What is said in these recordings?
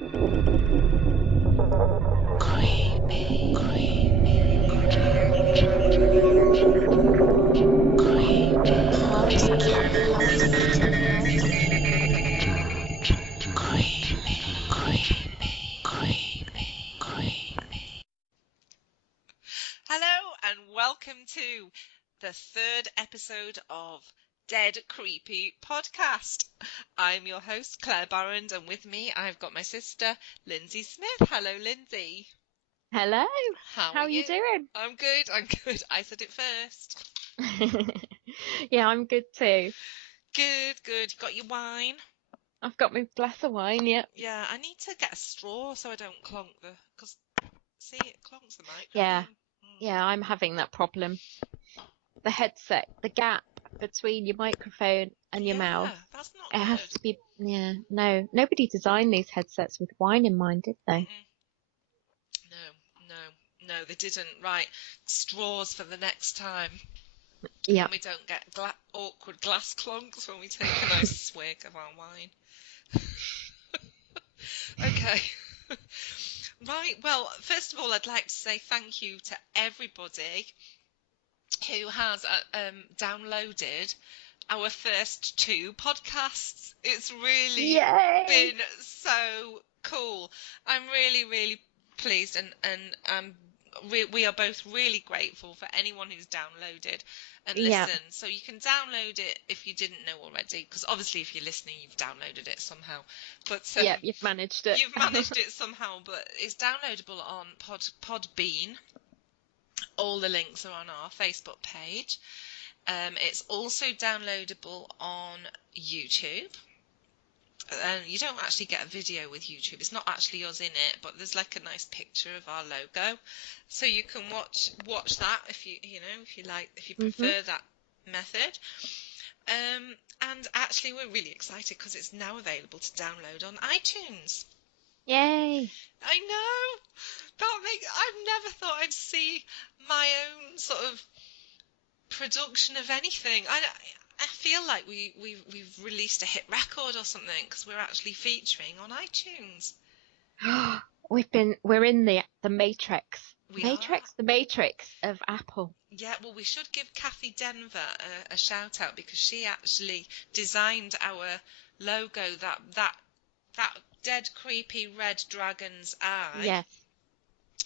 Hello and welcome to the third episode of Dead Creepy Podcast. I'm your host, ClaireBarrand, and with me I've got my sister, Linzi Smith. Hello, Linzi. Hello. How are you doing? I'm good. I said it first. Yeah, I'm good too. Good. You got your wine? I've got my glass of wine, yep. Yeah, I need to get a straw so I don't clonk because see, it clonks the microphone. Yeah. Yeah, I'm having that problem. The headset, the gap between your microphone and your mouth. That's not It good. has to be, no. Nobody designed these headsets with wine in mind, did they? No, they didn't. Right, straws for the next time. Yeah. And we don't get awkward glass clonks when we take a nice swig of our wine. Okay. Right, well, first of all, I'd like to say thank you to everybody who has downloaded our first 2 podcasts. It's really been so cool. I'm really, really pleased, and we are both really grateful for anyone who's downloaded and listened. So you can download it if you didn't know already, because obviously if you're listening, you've downloaded it somehow. But you've managed it. You've managed it somehow, but it's downloadable on Podbean. All the links are on our Facebook page. It's also downloadable on YouTube. And you don't actually get a video with YouTube. It's not actually us in it, but there's like a nice picture of our logo, so you can watch that if you like, if you prefer that method. And actually, we're really excited because it's now available to download on iTunes. Yay! I know. I've never thought I'd see my own sort of production of anything. I feel like we've released a hit record or something because we're actually featuring on iTunes. We're in the Matrix. The Matrix of Apple. Yeah, well, we should give Kathy Denver a shout out because she actually designed our logo, that dead creepy red dragon's eye. Yes.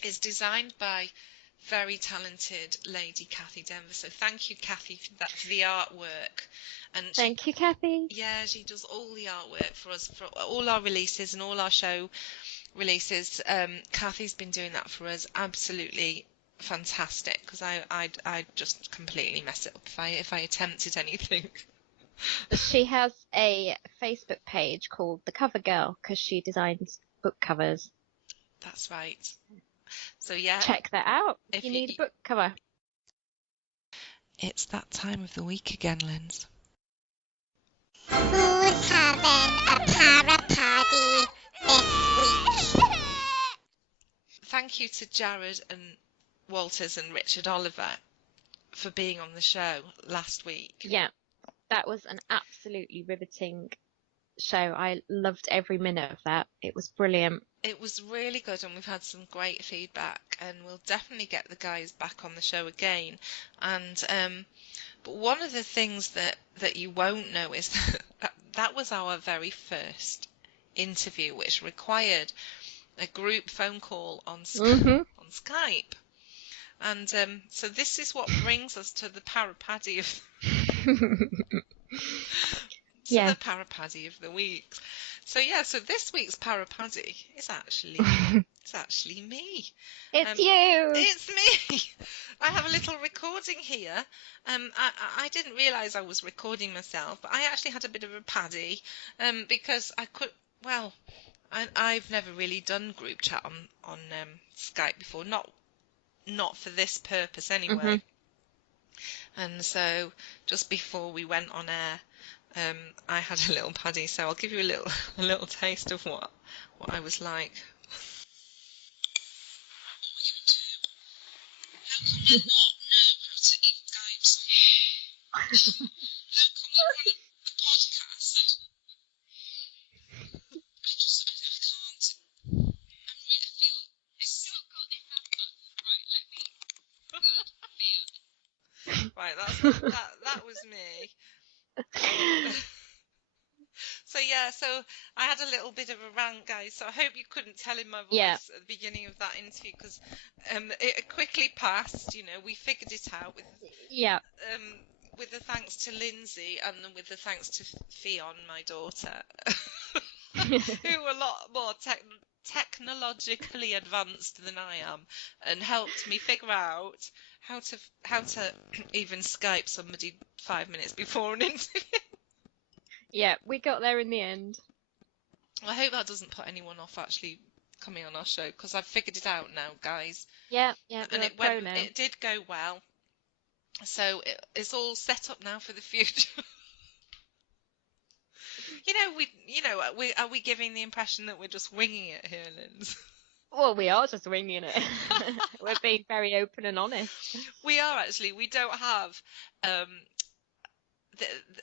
Is designed by very talented lady Kathy Denver. So thank you, Kathy, for the artwork. And thank you, Kathy. Yeah, she does all the artwork for us for all our releases and all our show releases. Kathy's been doing that for us. Absolutely fantastic, because I'd just completely mess it up if I attempted anything. She has a Facebook page called The Cover Girl because she designs book covers. That's right. So yeah, check that out if you need a book cover. It's that time of the week again, Linz. Who's having a para party this week? Thank you to Jared and Walters and Richard Oliver for being on the show last week. Yeah, that was an absolutely riveting show. I loved every minute of that. It was brilliant. It was really good, and we've had some great feedback, and we'll definitely get the guys back on the show again. And but one of the things that you won't know is that was our very first interview, which required a group phone call on Skype. And so this is what brings us to the Paddy of the Paddy of the week. So so this week's Paddy is actually me. It's you. It's me. I have a little recording here. I didn't realise I was recording myself, but I actually had a bit of a Paddy because I could. Well, I've never really done group chat on Skype before. Not for this purpose anyway. And so just before we went on air, I had a little Paddy, so I'll give you a little taste of what I was like. How come I not know how to Skype someone? How come we run a podcast? I can't that was me. So I had a little bit of a rant, guys. So I hope you couldn't tell in my voice at the beginning of that interview, because it quickly passed. We figured it out with the thanks to Linzi and with the thanks to Fionn, my daughter, who are a lot more technologically advanced than I am, and helped me figure out how to even Skype somebody 5 minutes before an interview. Yeah, we got there in the end. I hope that doesn't put anyone off actually coming on our show, because I've figured it out now, guys. Yeah, and it did go well. So it's all set up now for the future. Are we giving the impression that we're just winging it here, Linz? Well, we are just winging it. We're being very open and honest. We are actually. We don't have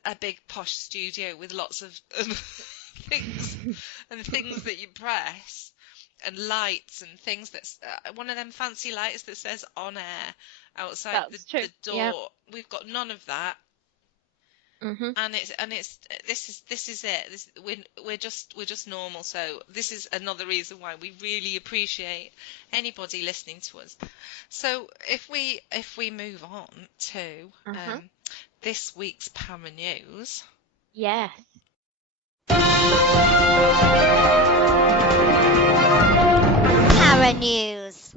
a big posh studio with lots of things and things that you press and lights and things. That's one of them fancy lights that says on air outside the door. Yep. We've got none of that. Mm-hmm. And this is it. We're just normal. So this is another reason why we really appreciate anybody listening to us. So if we move on to this week's Para News. Yes. Para News.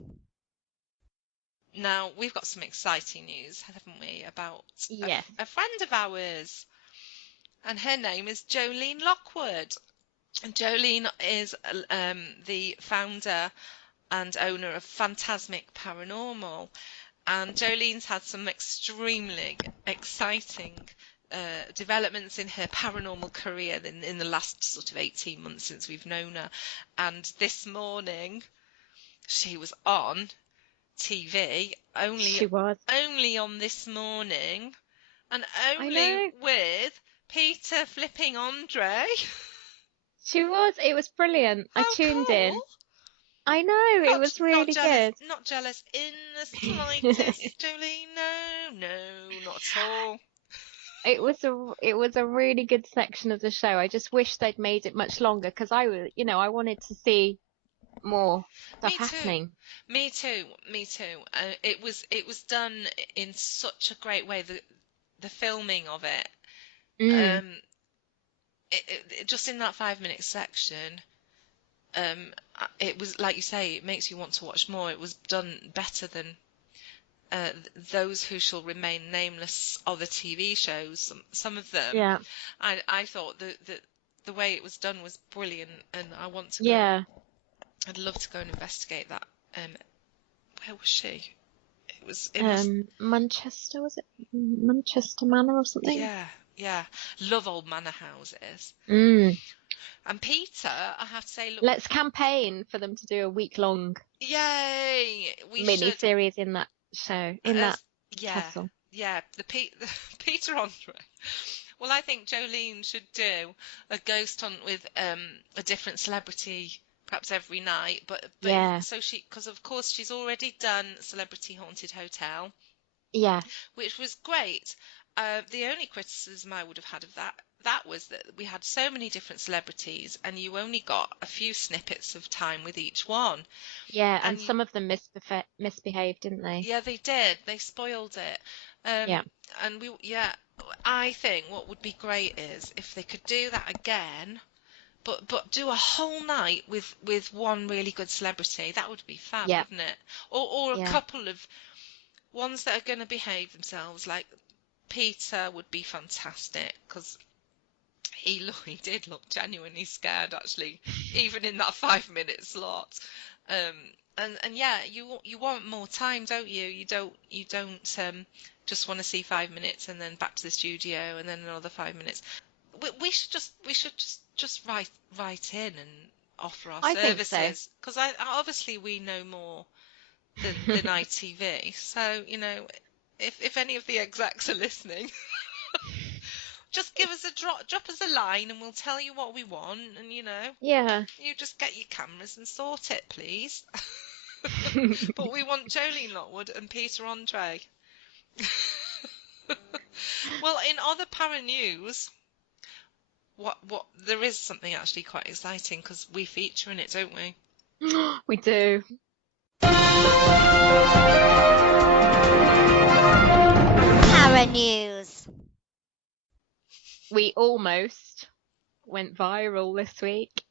Now, we've got some exciting news, haven't we, about yes. a friend of ours. And her name is Jolene Lockwood. And Jolene is the founder and owner of Phantasmic Paranormal. And Jolene's had some extremely exciting developments in her paranormal career in the last sort of 18 months since we've known her. And this morning, she was on TV, only on This Morning, and only with Peter flipping Andre. She was. It was brilliant. I tuned in. I know, it was really good. Not jealous in the slightest, Jolene. No, not at all. It was a really good section of the show. I just wish they'd made it much longer, because I wanted to see more stuff happening. Me too. It was done in such a great way. The filming of it, it just in that 5-minute section. It was, like you say, it makes you want to watch more. It was done better than Those Who Shall Remain Nameless other TV shows. Some of them. Yeah. I thought that the way it was done was brilliant, and I want to. Yeah. I'd love to go and investigate that. Where was she? It was Manchester, was it? Manchester Manor or something? Yeah. Love old manor houses. And Peter, I have to say, look, let's campaign for them to do a week-long mini-series in that show, that castle. Yeah, the Peter Andre. Well, I think Jolene should do a ghost hunt with a different celebrity, perhaps every night. But yeah. So because of course she's already done Celebrity Haunted Hotel. Yeah. Which was great. The only criticism I would have had of that was that we had so many different celebrities and you only got a few snippets of time with each one. Yeah, and some of them misbehaved, didn't they? Yeah, they did. They spoiled it. And I think what would be great is if they could do that again, but do a whole night with one really good celebrity. That would be fab, wouldn't it? Or a couple of ones that are going to behave themselves. Like Peter would be fantastic, because he did look genuinely scared, actually, even in that 5-minute slot. And yeah, you want more time, don't you? You don't just want to see 5 minutes and then back to the studio and then another 5 minutes. We should just write in and offer our services, because obviously we know more than ITV. So if any of the execs are listening. Just give us drop us a line and we'll tell you what we want, and you just get your cameras and sort it, please. But we want Jolene Lockwood and Peter Andre. Well, in other para news, what there is something actually quite exciting because we feature in it, don't we? We do. Para news. We almost went viral this week.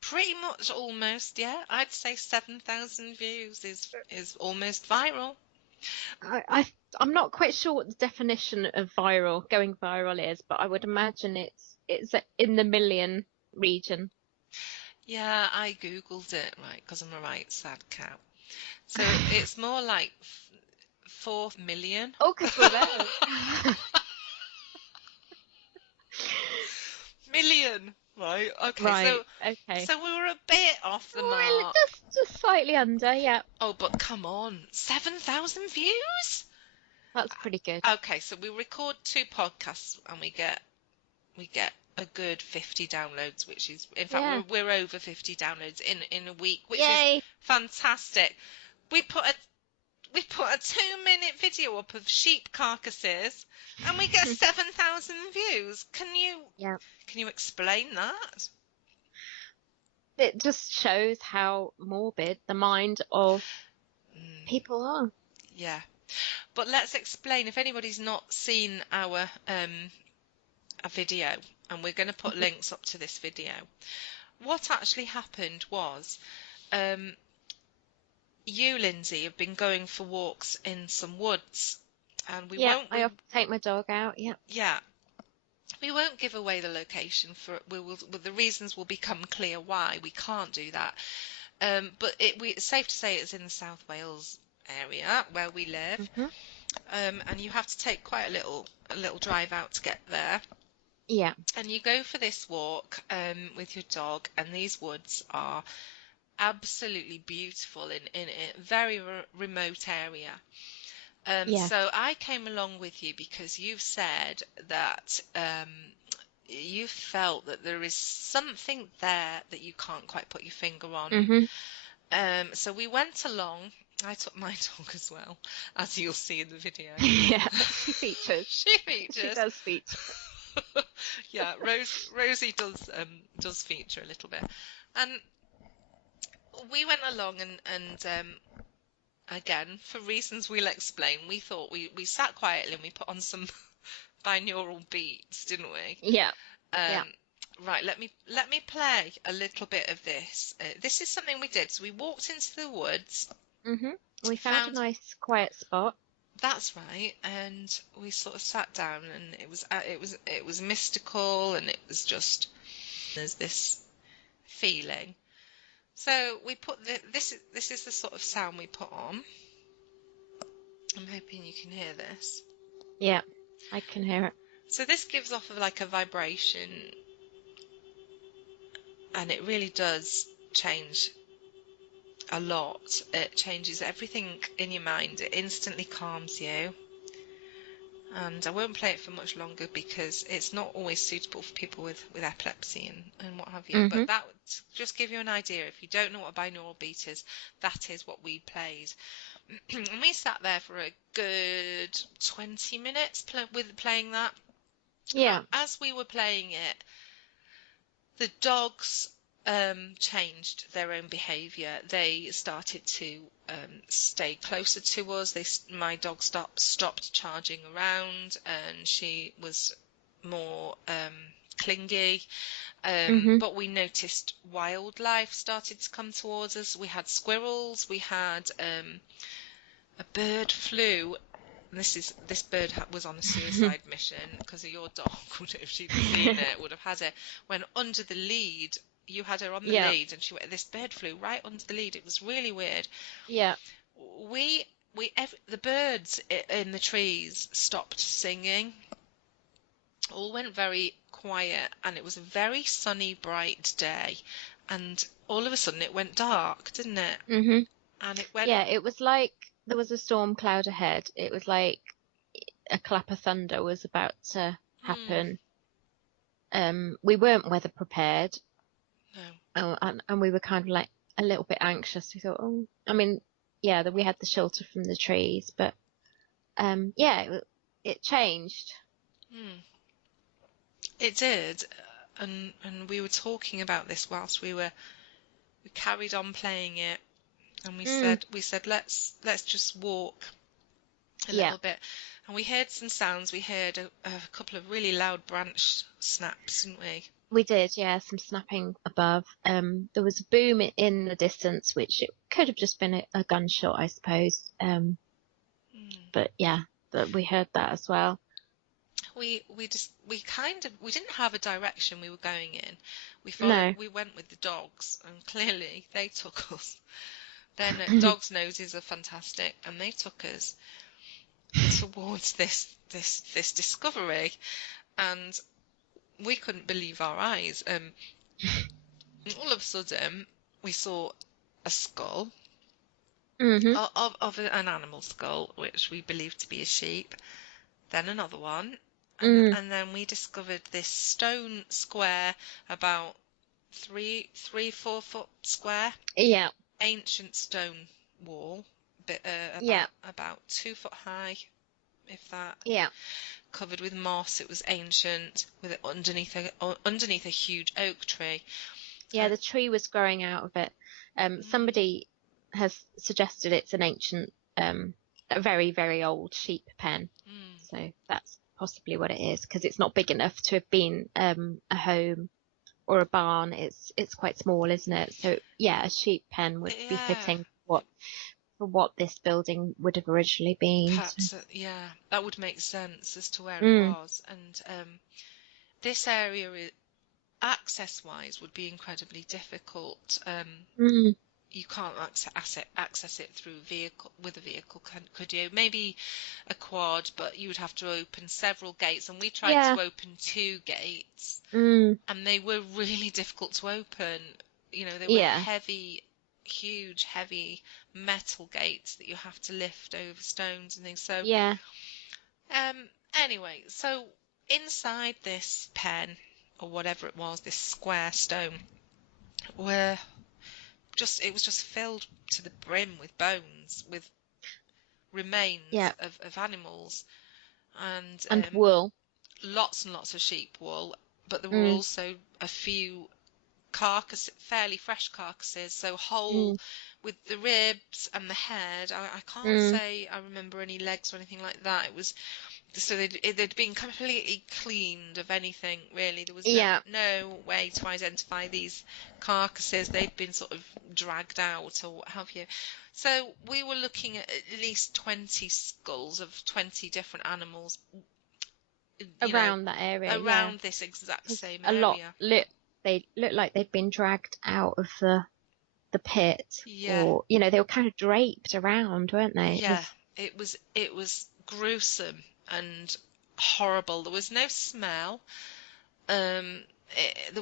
Pretty much almost, yeah. I'd say 7,000 views is almost viral. I'm not quite sure what the definition of going viral is, but I would imagine it's in the million region. Yeah, I googled it, right, because I'm a right sad cow. So it's more like 4 million. Oh, because we're there. Million, right? Okay, Right, okay. so we were a bit off the mark. Just slightly under, yeah. Oh, but come on, 7,000 views? That's pretty good. Okay, so we record 2 podcasts and we get a good 50 downloads, which is, in fact, we're over 50 downloads in a week, which is fantastic. We put a 2-minute video up of sheep carcasses and we get 7,000 views. Can you explain that? It just shows how morbid the mind of people are. Yeah. But let's explain, if anybody's not seen our a video, and we're going to put links up to this video. What actually happened was, you, Lindsay, have been going for walks in some woods, and I often take my dog out. Yeah. We won't give away the location the reasons will become clear why we can't do that. But it's safe to say it's in the South Wales area where we live. And you have to take quite a little drive out to get there. Yeah. And you go for this walk with your dog, and these woods are absolutely beautiful in a very remote area. So I came along with you because you've said that you felt that there is something there that you can't quite put your finger on. So we went along. I took my dog as well, as you'll see in the video. Yeah, she features. She does feature. Yeah, Rosie does feature a little bit, and we went along and again, for reasons we'll explain, we thought we sat quietly and we put on some binaural beats, didn't we? Yeah. Right, let me play a little bit of this. This is something we did. So we walked into the woods. We found a nice quiet spot. That's right, and we sort of sat down, and it was mystical, and it was just there's this feeling. So we put this is the sort of sound we put on. I'm hoping you can hear this. Yeah, I can hear it. So this gives off of like a vibration, and it really does change a lot. It changes everything in your mind. It instantly calms you. And I won't play it for much longer because it's not always suitable for people with epilepsy and what have you. But that would just give you an idea. If you don't know what a binaural beat is, that is what we played. And we sat there for a good 20 minutes playing that. Yeah. As we were playing it, the dogs changed their own behaviour. They started to stay closer to us. My dog stopped charging around, and she was more clingy. But we noticed wildlife started to come towards us. We had squirrels. We had a bird flew. This bird was on a suicide mission because of your dog. If she'd seen it, would have had it. Went under the lead. You had her on the lead, and this bird flew right under the lead. It was really weird. Yeah. The birds in the trees stopped singing. All went very quiet, and it was a very sunny, bright day. And all of a sudden, it went dark, didn't it? And it went. Yeah, it was like there was a storm cloud ahead. It was like a clap of thunder was about to happen. We weren't weather prepared. No. And we were kind of like a little bit anxious. We thought, we had the shelter from the trees, but it changed. It did, and we were talking about this whilst we carried on playing it, and we said let's just walk a little bit, and we heard some sounds. We heard a couple of really loud branch snaps, didn't we? We did, yeah, some snapping above. There was a boom in the distance, which it could have just been a gunshot, I suppose. But yeah, we heard that as well. We didn't have a direction we were going in. We went with the dogs, and clearly they took us. Their dogs' noses are fantastic, and they took us towards this discovery, and we couldn't believe our eyes. All of a sudden, we saw a skull of an animal skull, which we believed to be a sheep. Then another one, and then we discovered this stone square, about 4 foot square. Yeah. Ancient stone wall, about 2 foot high, if that. Yeah. Covered with moss. It was ancient, with it underneath a huge oak tree. Yeah, the tree was growing out of it. Somebody has suggested it's an ancient, a very, very old sheep pen. So that's possibly what it is, because it's not big enough to have been a home or a barn. It's quite small, isn't it? So yeah, a sheep pen would be fitting for what this building would have originally been. Perhaps, yeah, that would make sense as to where it was. And this area, access-wise, would be incredibly difficult. You can't access it through with a vehicle, could you? Maybe a quad, but you would have to open several gates, and we tried to open 2 gates, and they were really difficult to open. You know, they were heavy, huge, heavy metal gates that you have to lift over stones and things. So anyway, so inside this pen, or whatever it was, this square stone, it was just filled to the brim with bones, with remains of animals, and wool. Lots and lots of sheep wool, but there were also a few fairly fresh carcasses, so whole, with the ribs and the head. I can't say I remember any legs or anything like that. It was so they'd been completely cleaned of anything, really. There was no way to identify these carcasses. They'd been sort of dragged out or what have you. So we were looking at least 20 skulls of 20 different animals around that area, around this exact same a area. They looked like they'd been dragged out of the pit, or they were kind of draped around, weren't they? It was gruesome and horrible. There was no smell. There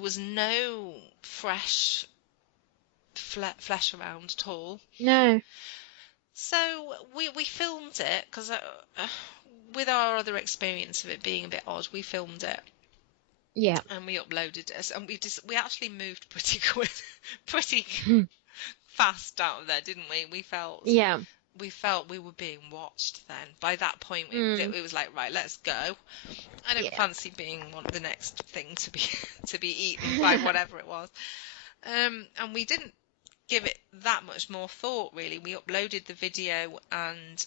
was no fresh flesh around at all. No. So we filmed it, because with our other experience of it being a bit odd, we filmed it. Yeah. And we uploaded it, and we actually moved pretty fast out of there, didn't we? We felt we were being watched then. By that point, it was like, right, let's go. I don't fancy being the next thing to be eaten by whatever it was. And we didn't give it that much more thought, really. We uploaded the video, and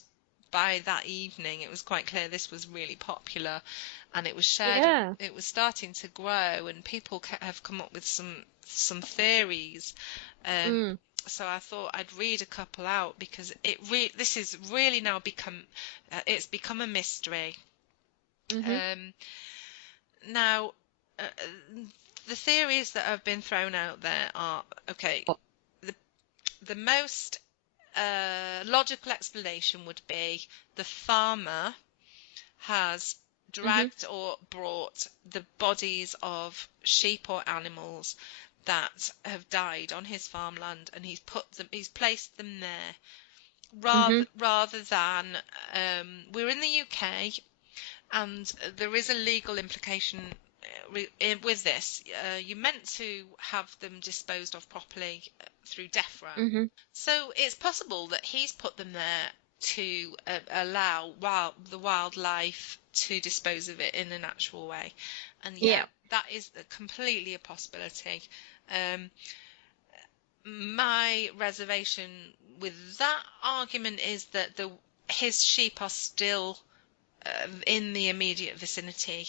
by that evening, it was quite clear this was really popular, and it was shared. It was starting to grow, and people have come up with some theories. So I thought I'd read a couple out, because this is really now become a mystery. Now, the theories that have been thrown out there are, the most logical explanation would be the farmer has dragged or brought the bodies of sheep or animals that have died on his farmland, and he's placed them there, rather than we're in the UK, and there is a legal implication with this. You're meant to have them disposed of properly through death row. So it's possible that he's put them there to allow the wildlife to dispose of it in a natural way. And that is completely a possibility. My reservation with that argument is that his sheep are still in the immediate vicinity,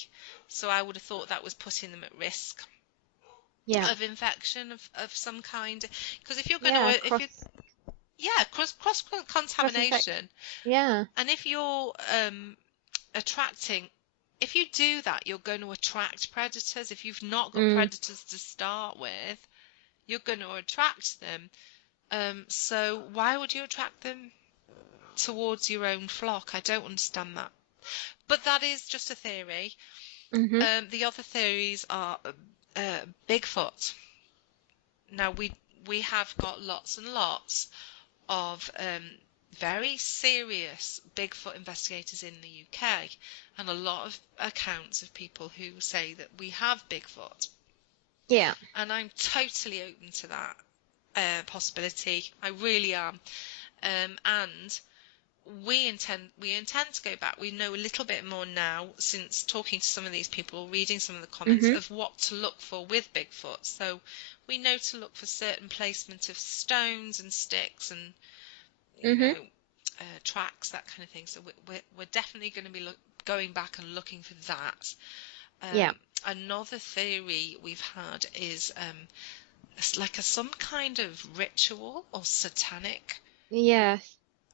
so I would have thought that was putting them at risk of infection of some kind. Because if you're going to cross contamination, and if you're attracting, if you do that, you're going to attract predators. If you've not got predators to start with, you're going to attract them. So why would you attract them towards your own flock? I don't understand that. But that is just a theory. The other theories are Bigfoot. Now, we have got lots and lots of very serious Bigfoot investigators in the UK, and a lot of accounts of people who say that we have Bigfoot. Yeah. And I'm totally open to that possibility. I really am. And we intend to go back. We know a little bit more now since talking to some of these people, reading some of the comments of what to look for with Bigfoot. So we know to look for certain placement of stones and sticks and you know, tracks, that kind of thing. So we're definitely going to be going back and looking for that. Another theory we've had is it's like some kind of ritual or satanic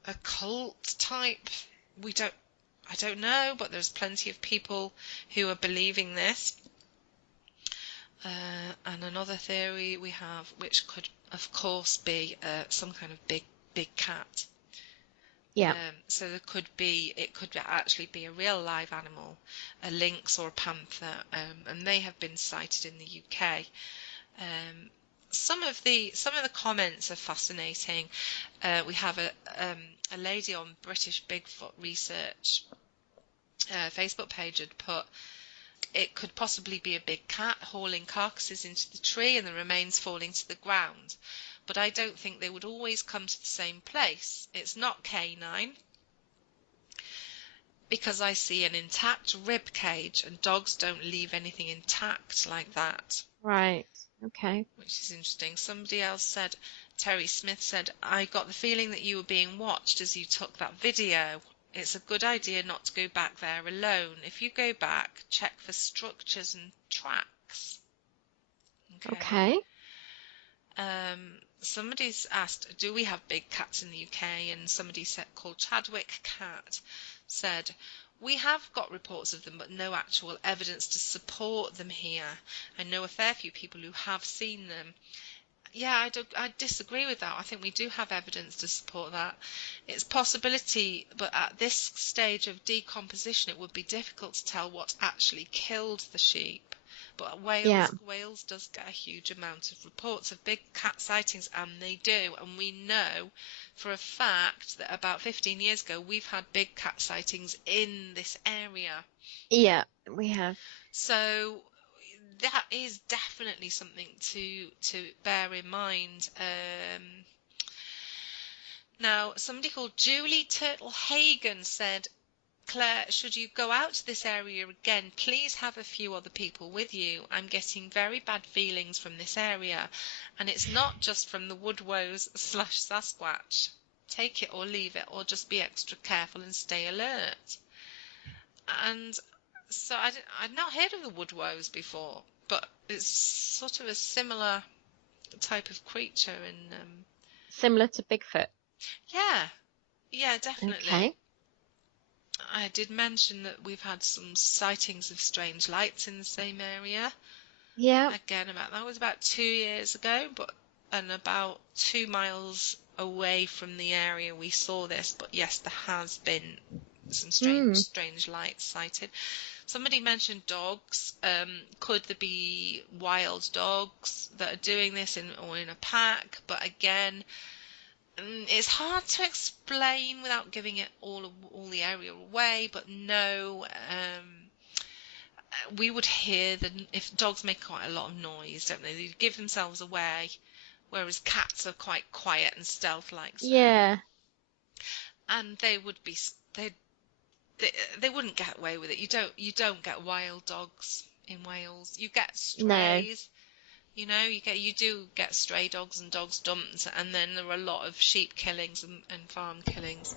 occult type. I don't know, but there's plenty of people who are believing this. And another theory we have, which could of course be some kind of big cat. So it could actually be a real live animal, a lynx or a panther, and they have been sighted in the UK. Some of the comments are fascinating. We have a lady on British Bigfoot Research Facebook page had put, it could possibly be a big cat hauling carcasses into the tree and the remains falling to the ground. But I don't think they would always come to the same place. It's not canine, because I see an intact rib cage, and dogs don't leave anything intact like that. Right. Okay. Which is interesting. Somebody else said, Terry Smith said, I got the feeling that you were being watched as you took that video. It's a good idea not to go back there alone. If you go back, check for structures and tracks. Okay. Somebody's asked, do we have big cats in the UK? And somebody called Chadwick Cat said, we have got reports of them, but no actual evidence to support them here. I know a fair few people who have seen them. Yeah, I disagree with that. I think we do have evidence to support that. It's possibility, but at this stage of decomposition, it would be difficult to tell what actually killed the sheep. But Wales does get a huge amount of reports of big cat sightings, and they do. And we know for a fact that about 15 years ago, we've had big cat sightings in this area. Yeah, we have. So that is definitely something to bear in mind. Now, somebody called Julie Turtle Hagen said, Claire, should you go out to this area again, please have a few other people with you. I'm getting very bad feelings from this area, and it's not just from the woodwoes / Sasquatch. Take it or leave it, or just be extra careful and stay alert. And so I'd not heard of the woodwoes before, but it's sort of a similar type of creature. Similar to Bigfoot? Yeah, definitely. Okay. I did mention that we've had some sightings of strange lights in the same area. Yeah. Again, that was about 2 years ago, and about 2 miles away from the area we saw this. But yes, there has been some strange lights sighted. Somebody mentioned dogs. Could there be wild dogs that are doing this or in a pack? But again, it's hard to explain without giving it all the area away. But no, we would hear that if dogs make quite a lot of noise, don't they? They give themselves away, whereas cats are quite quiet and stealth-like. So. Yeah. and they would be they wouldn't get away with it. You don't get wild dogs in Wales. You get No. strays. You do get stray dogs and dogs dumped, and then there are a lot of sheep killings and farm killings.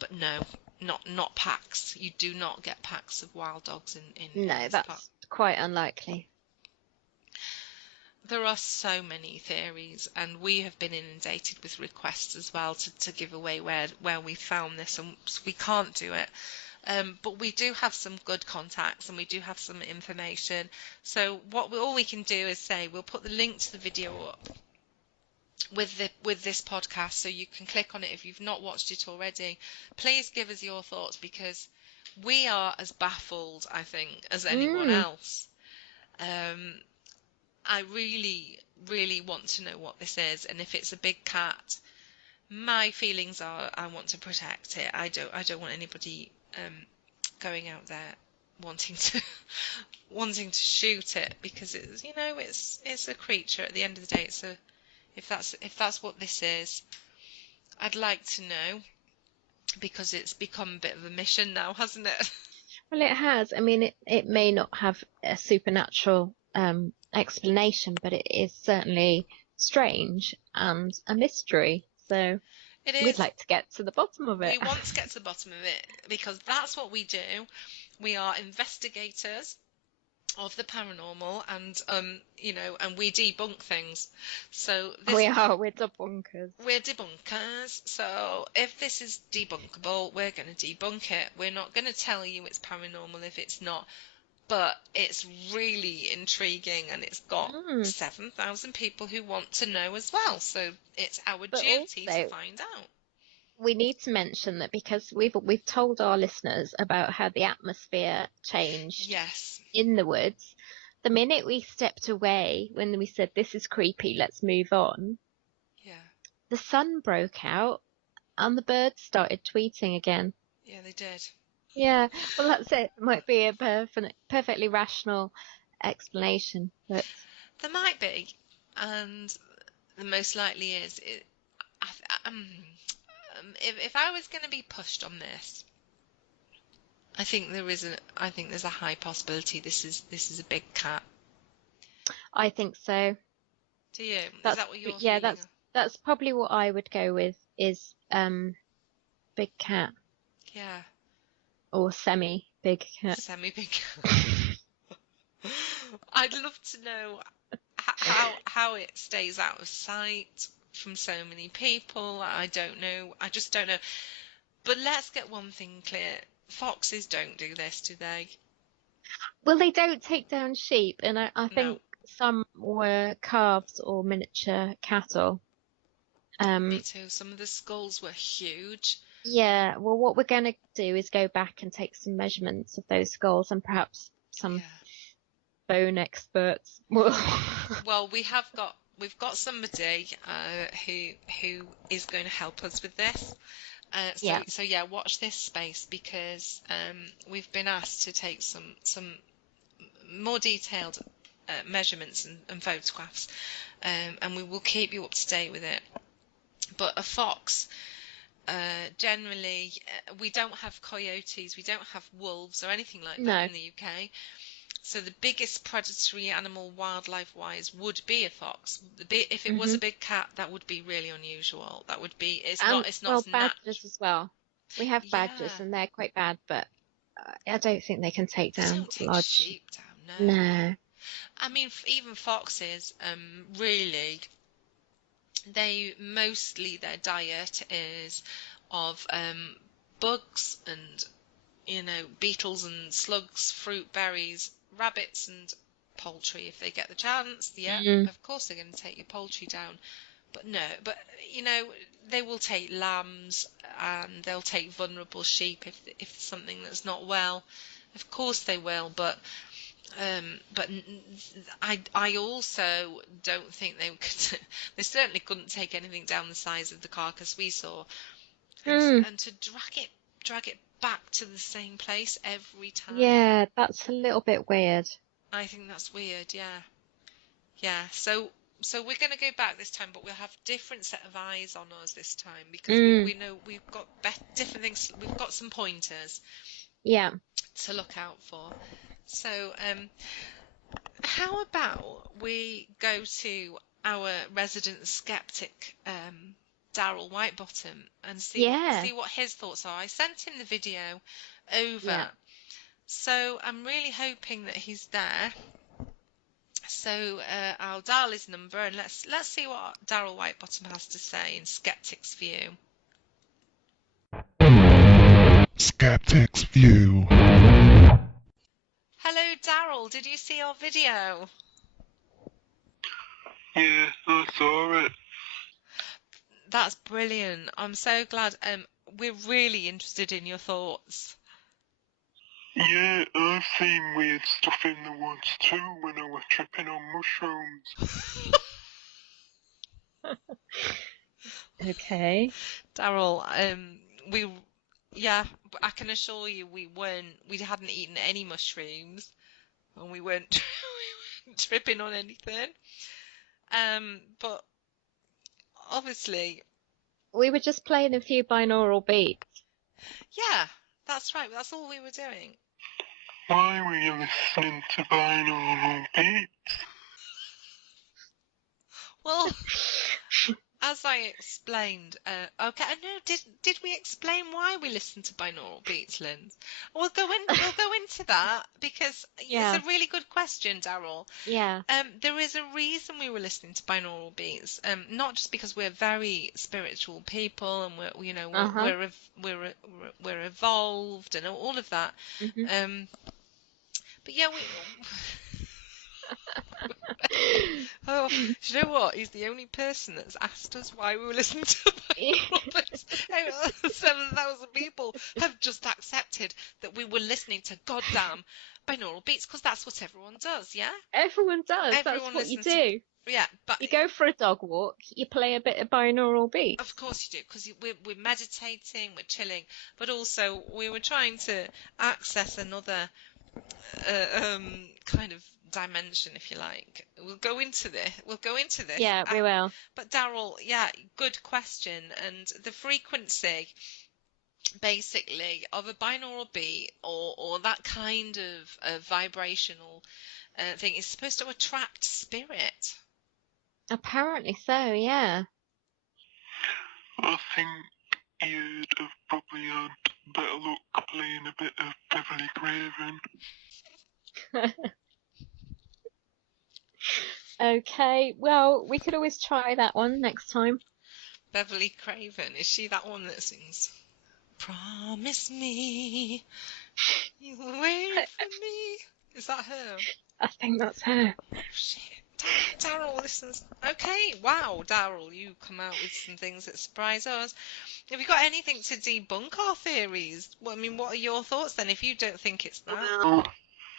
But no, not packs. You do not get packs of wild dogs in No, this that's park. quite unlikely. There are so many theories, and we have been inundated with requests as well to give away where we found this, and we can't do it. But we do have some good contacts, and we do have some information. So all we can do is say we'll put the link to the video up with this podcast, so you can click on it if you've not watched it already. Please give us your thoughts, because we are as baffled, I think, as anyone else. I really, really want to know what this is, and if it's a big cat, my feelings are I want to protect it. I don't want anybody going out there wanting to shoot it, because it's a creature at the end of the day. So if that's what this is, I'd like to know, because it's become a bit of a mission now, hasn't it? Well, it has. I mean, it may not have a supernatural explanation, but it is certainly strange and a mystery. So It is. we'd like to get to the bottom of it. We want to get to the bottom of it, because that's what we do. We are investigators of the paranormal, and and we debunk things. So We're debunkers. We're debunkers. So if this is debunkable, we're going to debunk it. We're not going to tell you it's paranormal if it's not. But it's really intriguing, and it's got 7,000 people who want to know as well. So it's our duty to find out. We need to mention that, because we've told our listeners about how the atmosphere changed in the woods. The minute we stepped away, when we said this is creepy, let's move on, the sun broke out and the birds started tweeting again. Yeah, they did. Yeah, well, that's it. It might be a perfectly rational explanation, but there might be, and the most likely is if I was going to be pushed on this, I think there's a high possibility this is a big cat. I think so. Do you? Is that what you're feeling? That's probably what I would go with, is big cat. Yeah. Or semi-big cat. Semi-big cat. I'd love to know how it stays out of sight from so many people. I don't know. I just don't know. But let's get one thing clear. Foxes don't do this, do they? Well, they don't take down sheep, and I think some were calves or miniature cattle. Me too. Some of the skulls were huge. Yeah, well, what we're going to do is go back and take some measurements of those skulls, and perhaps some bone experts will. Well, we've got somebody who is going to help us with this. So watch this space, because we've been asked to take some more detailed measurements and photographs, and we will keep you up to date with it. But a fox. Generally, we don't have coyotes, we don't have wolves or anything like that in the UK. So the biggest predatory animal, wildlife-wise, would be a fox. If it was a big cat, that would be really unusual. That would be. It's not. Badgers as well. We have badgers, and they're quite bad, but I don't think they can take down large sheep down. No. I mean, even foxes, really. Their diet is of bugs and beetles and slugs, fruit, berries, rabbits and poultry if they get the chance. Of course they're going to take your poultry down, but they will take lambs, and they'll take vulnerable sheep if something that's not well. Of course they will, but I also don't think they could. They certainly couldn't take anything down the size of the carcass we saw, and to drag it back to the same place every time. Yeah, that's a little bit weird. I think that's weird. Yeah. So So we're going to go back this time, but we'll have different set of eyes on us this time because we know we've got different things. We've got some pointers. Yeah. To look out for. So, how about we go to our resident skeptic, Daryl Whitebottom, and see what his thoughts are. I sent him the video over, so I'm really hoping that he's there. So I'll dial his number and let's see what Daryl Whitebottom has to say in Skeptics View. Skeptics View. Hello, Daryl. Did you see our video? Yeah, I saw it. That's brilliant. I'm so glad. We're really interested in your thoughts. Yeah, I've seen weird stuff in the woods too when I was tripping on mushrooms. Okay. Daryl, I can assure you we hadn't eaten any mushrooms and we weren't tripping on anything. But obviously we were just playing a few binaural beats. Yeah, that's right. That's all we were doing. Why were you listening to binaural beats? Well, as I explained, okay, no, did we explain why we listen to binaural beats, Linz? We'll go into that because it's a really good question, Daryl. Yeah. There is a reason we were listening to binaural beats. Not just because we're very spiritual people and we're evolved and all of that. Mm-hmm. But yeah, oh, do you know what? He's the only person that's asked us why we were listening to binaural beats. 7,000 people have just accepted that we were listening to goddamn binaural beats because that's what everyone does, yeah? Everyone does. Everyone that's what you listens do. Yeah, but you go for a dog walk, you play a bit of binaural beats. Of course you do, because we're meditating, we're chilling, but also we were trying to access another kind of dimension, if you like. We'll go into this. Yeah, we will. But Daryl, good question. And the frequency, basically, of a binaural beat or that kind of vibrational thing is supposed to attract spirit. Apparently so, yeah. I think you'd have probably had better luck playing a bit of Beverly Craven. Okay, well, we could always try that one next time. Beverly Craven, is she that one that sings "Promise me you'll wait for me"? Is that her? I think that's her. Oh shit. Daryl listens. Okay, wow, Daryl, you come out with some things that surprise us. Have you got anything to debunk our theories? Well, I mean, what are your thoughts then if you don't think it's that? Well,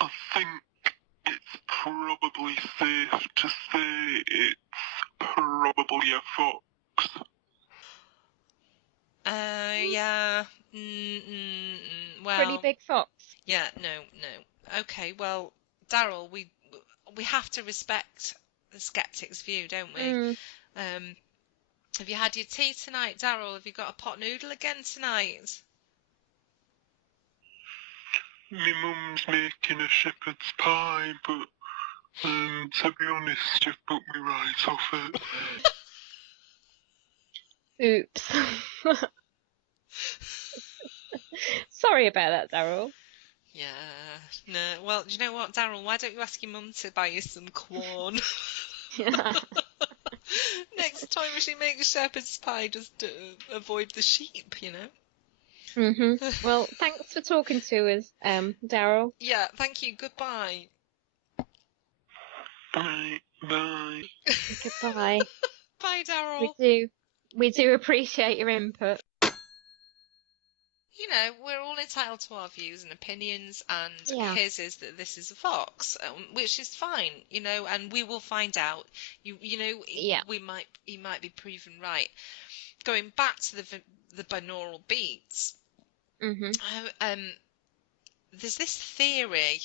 I think it's probably safe to say it's probably a fox. Yeah. Well, pretty big fox. Yeah, no. Okay, well, Daryl, we have to respect the skeptic's view, don't we? Have you had your tea tonight, Daryl? Have you got a pot noodle again tonight? My mum's making a shepherd's pie, but to be honest, you've put me right off it. Oops. Sorry about that, Daryl. Yeah, no. Well, do you know what, Daryl? Why don't you ask your mum to buy you some corn? Next time she makes shepherd's pie, just to avoid the sheep, you know? Well, thanks for talking to us, Daryl. Yeah, thank you. Goodbye. Bye. Goodbye. Bye, Daryl. We do appreciate your input. You know, we're all entitled to our views and opinions, and his is that this is a fox, which is fine, you know, and we will find out. You know, he might be proven right. Going back to the binaural beats, there's this theory,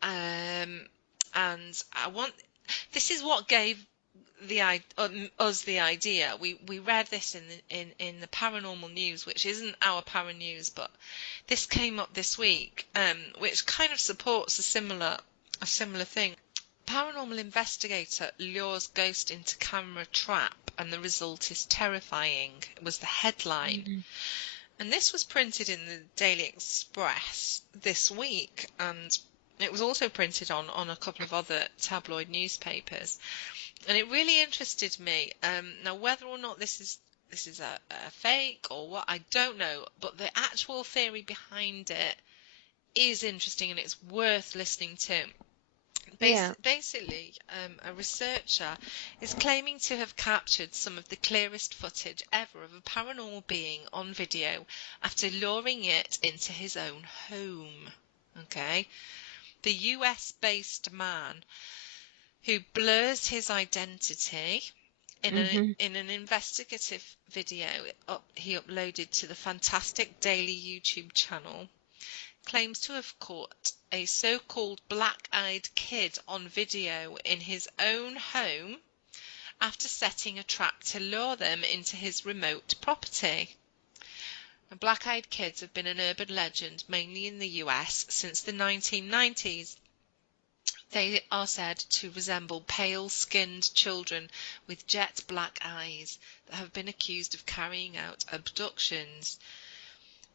and this is what gave the idea. We read this in the paranormal news, which isn't our para news, but this came up this week, which kind of supports a similar thing. Paranormal investigator lures ghost into camera trap, and the result is terrifying, was the headline. Mm-hmm. And this was printed in the Daily Express this week, and it was also printed on a couple of other tabloid newspapers. And it really interested me. Now, whether or not this is a fake or what, I don't know. But the actual theory behind it is interesting, and it's worth listening to. Basically, a researcher is claiming to have captured some of the clearest footage ever of a paranormal being on video after luring it into his own home. Okay? The US-based man who blurs his identity in an investigative video he uploaded to the Fantastic Daily YouTube channel, claims to have caught a so-called black-eyed kid on video in his own home after setting a trap to lure them into his remote property. Now, black-eyed kids have been an urban legend mainly in the US since the 1990s. They are said to resemble pale-skinned children with jet black eyes that have been accused of carrying out abductions.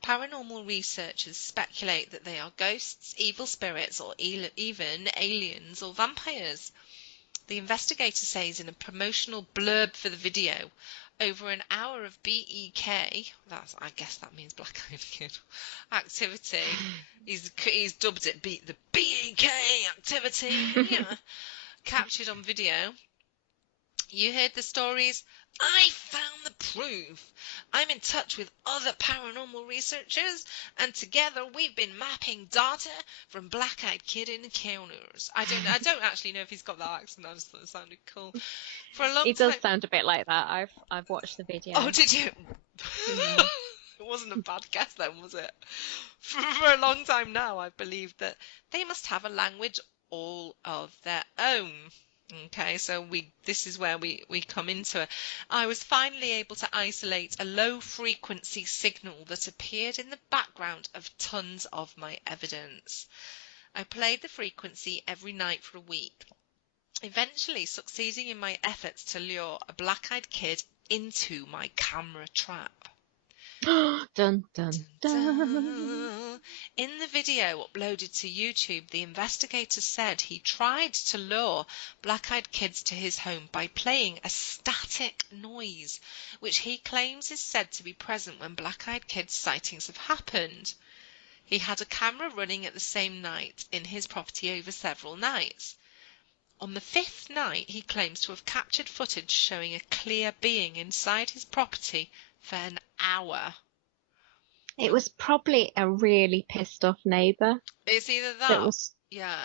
Paranormal researchers speculate that they are ghosts, evil spirits, or even aliens or vampires. The investigator says in a promotional blurb for the video, over an hour of BEK, I guess that means black-eyed kid, activity, he's dubbed it the BEK activity, yeah, captured on video. You heard the stories. I found the proof. I'm in touch with other paranormal researchers, and together we've been mapping data from black-eyed kid encounters. I don't actually know if he's got that accent. I just thought it sounded cool. For a long time. He does sound a bit like that. I've watched the video. Oh, did you? Yeah. It wasn't a bad guess then, was it? For a long time now, I've believed that they must have a language all of their own. Okay, so this is where we come into it. I was finally able to isolate a low-frequency signal that appeared in the background of tons of my evidence. I played the frequency every night for a week, eventually succeeding in my efforts to lure a black-eyed kid into my camera trap. Dun, dun, dun. In the video uploaded to YouTube, the investigator said he tried to lure black-eyed kids to his home by playing a static noise, which he claims is said to be present when black-eyed kids' sightings have happened. He had a camera running at the same night in his property over several nights. On the fifth night, he claims to have captured footage showing a clear being inside his property for an hour. It was probably a really pissed off neighbour. It's either that, yeah.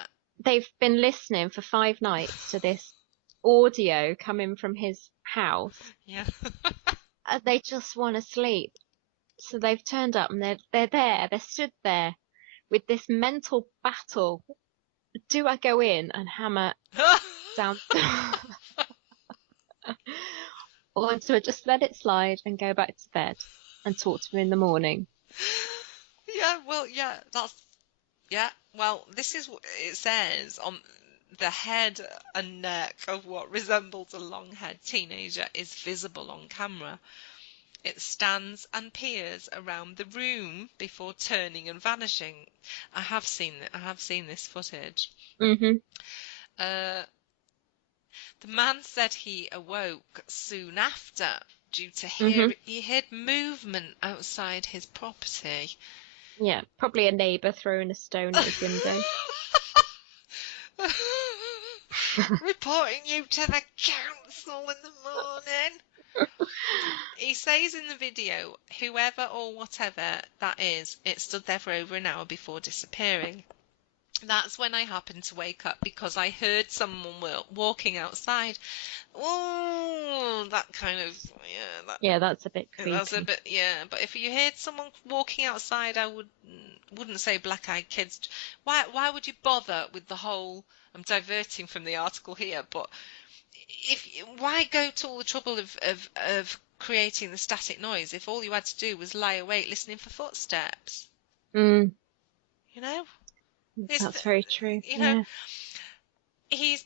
They've been listening for 5 nights to this audio coming from his house. Yeah. And they just want to sleep. So they've turned up and they're there. They're stood there with this mental battle. Do I go in and hammer down? Or do I just let it slide and go back to bed and talk to him in the morning? Well, this is what it says on the head and neck of what resembles a long-haired teenager is visible on camera. It stands and peers around the room before turning and vanishing. I have seen this footage. Mm-hmm. The man said he awoke soon after due to he heard movement outside his property. Yeah, probably a neighbour throwing a stone at his window. Reporting you to the council in the morning. He says in the video, whoever or whatever that is, it stood there for over an hour before disappearing. That's when I happened to wake up because I heard someone walking outside. Oh, that kind of, yeah, that's a bit creepy. That's a bit, yeah. But if you heard someone walking outside, I wouldn't say black-eyed kids. Why would you bother with the whole? I'm diverting from the article here, but why go to all the trouble of creating the static noise if all you had to do was lie awake listening for footsteps? Mm, You know, that's very true. You know, Yeah. he's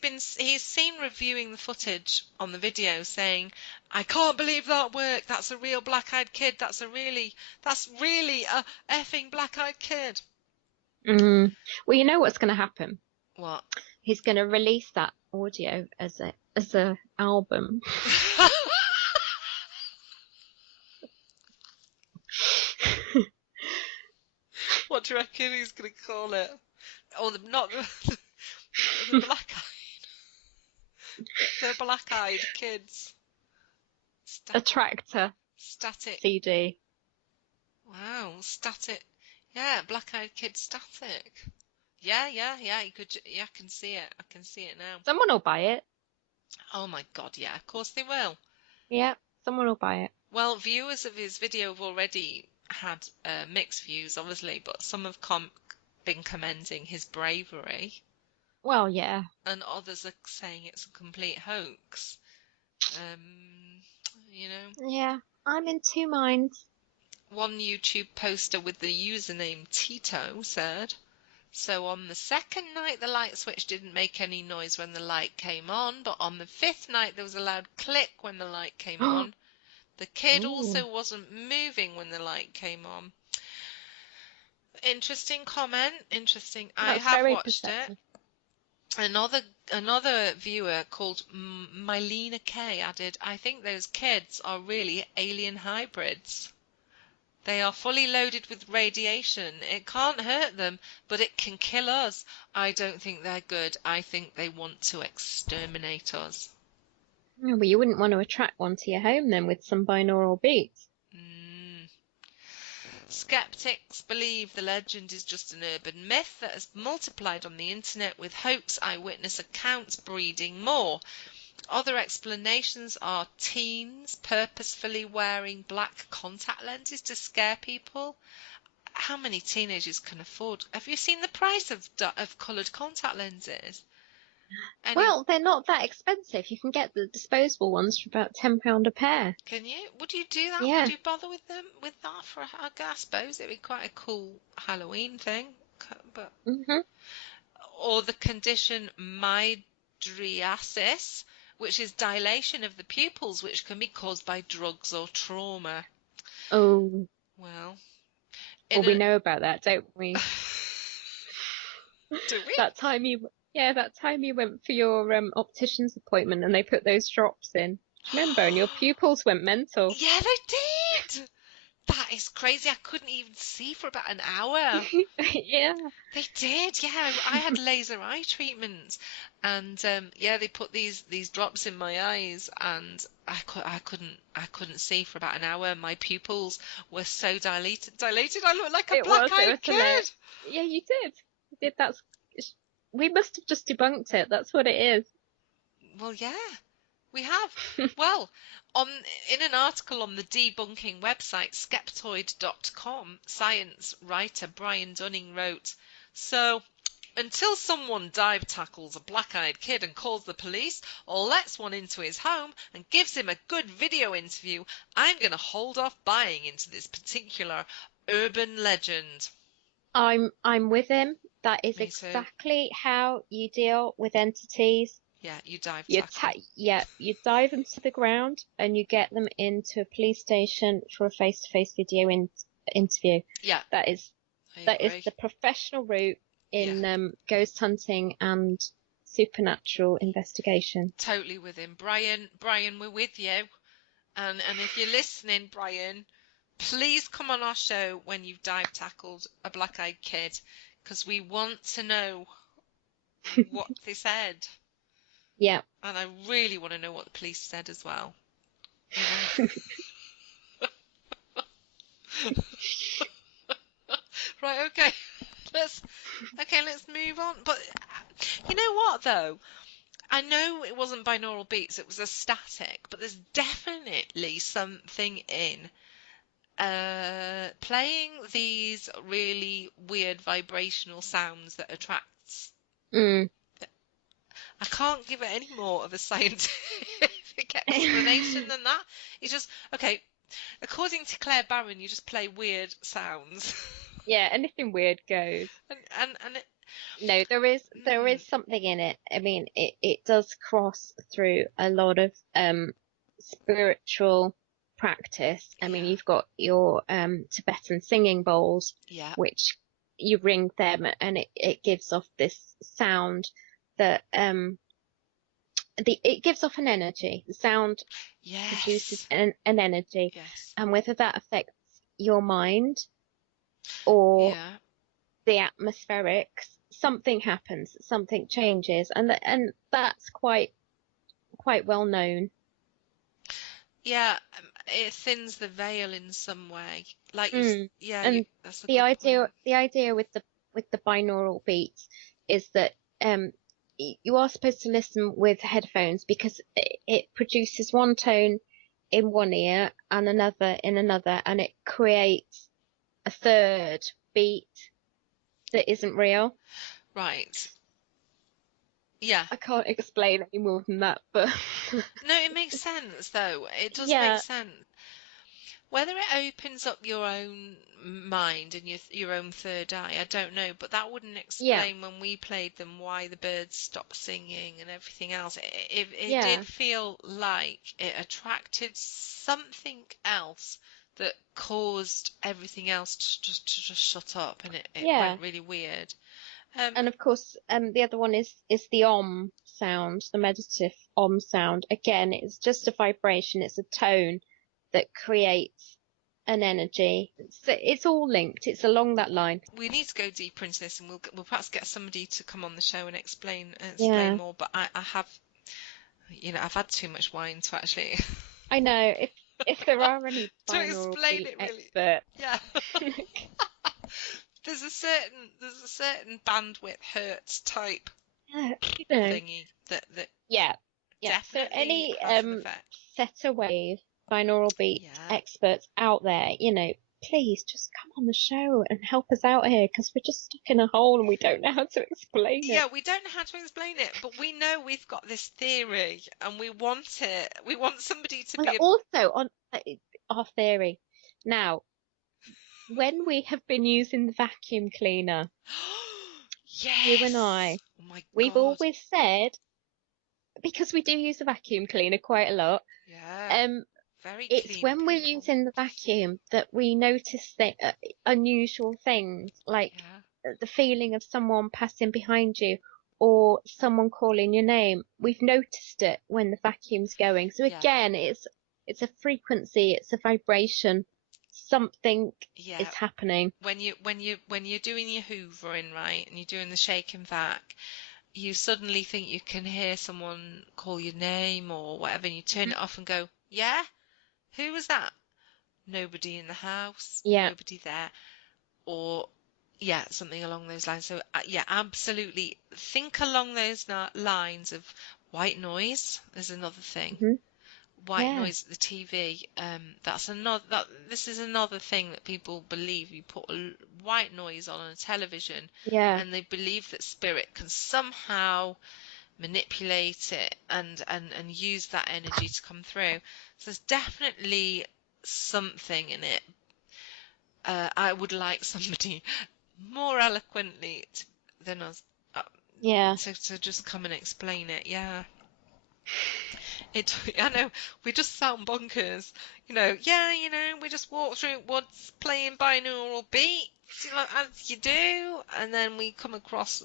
seen reviewing the footage on the video saying, I can't believe that worked. That's a real black-eyed kid. That's really a effing black-eyed kid. Mm. Well, you know what's going to happen? What? He's going to release that audio as a album. What do you reckon he's going to call it? Oh, the black-eyed kids. Attractor. Static. CD. Wow, static. Yeah, black-eyed kid static. Yeah. You could. Yeah, I can see it. I can see it now. Someone will buy it. Oh my God! Yeah, of course they will. Yeah, someone will buy it. Well, viewers of his video have already had mixed views, obviously, but some have been commending his bravery. Well, yeah. And others are saying it's a complete hoax. You know. Yeah, I'm in two minds. One YouTube poster with the username Tito said, so on the second night the light switch didn't make any noise when the light came on, but on the fifth night there was a loud click when the light came on. The kid also wasn't moving when the light came on. Interesting comment. Interesting. I have watched it. Another viewer called Mylena K added, I think those kids are really alien hybrids. They are fully loaded with radiation. It can't hurt them, but it can kill us. I don't think they're good. I think they want to exterminate us. Oh, well, you wouldn't want to attract one to your home then with some binaural beats. Skeptics believe the legend is just an urban myth that has multiplied on the internet, with hoax eyewitness accounts breeding more. Other explanations are teens purposefully wearing black contact lenses to scare people. How many teenagers can afford? Have you seen the price of coloured contact lenses? Well, they're not that expensive. You can get the disposable ones for about £10 a pair. Can you? Would you do that? Yeah. Would you bother with that for? I suppose it'd be quite a cool Halloween thing, but. Or the condition mydriasis, which is dilation of the pupils, which can be caused by drugs or trauma. Oh. Well, we know about that, don't we? Do we? That time you went for your optician's appointment and they put those drops in. Do you remember? And your pupils went mental. Yeah, they did. That is crazy. I couldn't even see for about an hour. Yeah. They did. Yeah, I had laser eye treatment, and they put these drops in my eyes, and I couldn't see for about an hour. My pupils were so dilated. I looked like a black-eyed kid. Yeah, you did. We must have just debunked it. That's what it is. Well, yeah, we have. Well, in an article on the debunking website skeptoid.com, science writer Brian Dunning wrote, so until someone dive tackles a black-eyed kid and calls the police, or lets one into his home and gives him a good video interview, I'm going to hold off buying into this particular urban legend. I'm with him. That is exactly how you deal with entities. Yeah, you dive tackle. You dive them to the ground and you get them into a police station for a face-to-face video interview. Yeah, that is the professional route in ghost hunting and supernatural investigation. Totally with him, Brian, we're with you, and if you're listening, Brian, please come on our show when you've dive tackled a black-eyed kid, because we want to know what they said. Yeah. And I really want to know what the police said as well. Right, okay. Let's move on. But you know what, though? I know it wasn't binaural beats, it was a static, but there's definitely something in playing these really weird vibrational sounds that attracts. I can't give it any more of a scientific explanation than that. It's just, okay, according to ClaireBarrand, you just play weird sounds. Yeah, anything weird goes. And it, No, there is something in it. I mean, it does cross through a lot of spiritual practice. I mean, Yeah. you've got your Tibetan singing bowls, yeah, which you ring them and it gives off this sound that it gives off an energy. The sound produces yes, an energy, yes, and whether that affects your mind or yeah. the atmospherics, something happens, something changes, and that's quite well known. Yeah, it thins the veil in some way. Like And that's a the good point. idea with the binaural beats is that you are supposed to listen with headphones because it produces one tone in one ear and another in another, and it creates a third beat that isn't real. Right. Yeah. I can't explain any more than that, but No, it makes sense though. It does make yeah, sense. Whether it opens up your own mind and your own third eye, I don't know, but that wouldn't yeah, explain when we played them why the birds stopped singing and everything else. It did yeah, feel like it attracted something else that caused everything else to just shut up, and it yeah. went really weird. And of course, the other one is the om sound, the meditative om sound. Again, it's just a vibration. It's a tone that creates an energy. It's all linked. It's along that line. We need to go deeper into this, and we'll perhaps get somebody to come on the show and explain Yeah, more. But I have, I've had too much wine to actually I know. If there are any to binaural explain beat it really. experts, Yeah. There's a certain bandwidth hertz type you know, thingy that yeah, yeah. So definitely any has an effect. theta wave binaural beat Yeah. experts out there, please just come on the show and help us out here because we're just stuck in a hole and we don't know how to explain it. Yeah, we don't know how to explain it, but we know we've got this theory and we want it. We want somebody to And be also on our theory. Now, when we have been using the vacuum cleaner, Yes. you and I, Oh my we've God. always said, because we do use the vacuum cleaner quite a lot, Yeah. Very it's clean when we're people. using the vacuum that we notice unusual things, like Yeah. the feeling of someone passing behind you or someone calling your name. We've noticed it when the vacuum's going. So Yeah. again, it's a frequency, it's a vibration. Something Yeah. is happening. When you're doing your hoovering, right, and you're doing the shake and vac, you suddenly think you can hear someone call your name or whatever, and you turn it off and go, yeah? Who was that? Nobody in the house, Yeah. nobody there, or yeah, something along those lines. So yeah, absolutely think along those lines of white noise. There's another thing. Mm-hmm. White noise at the TV. This is another thing that people believe. You put white noise on a television, and they believe that spirit can somehow manipulate it and use that energy to come through. So there's definitely something in it. I would like somebody more eloquently than us to just come and explain it. Yeah. I know we just sound bonkers, we just walk through woods playing binaural beats, as you do, and then we come across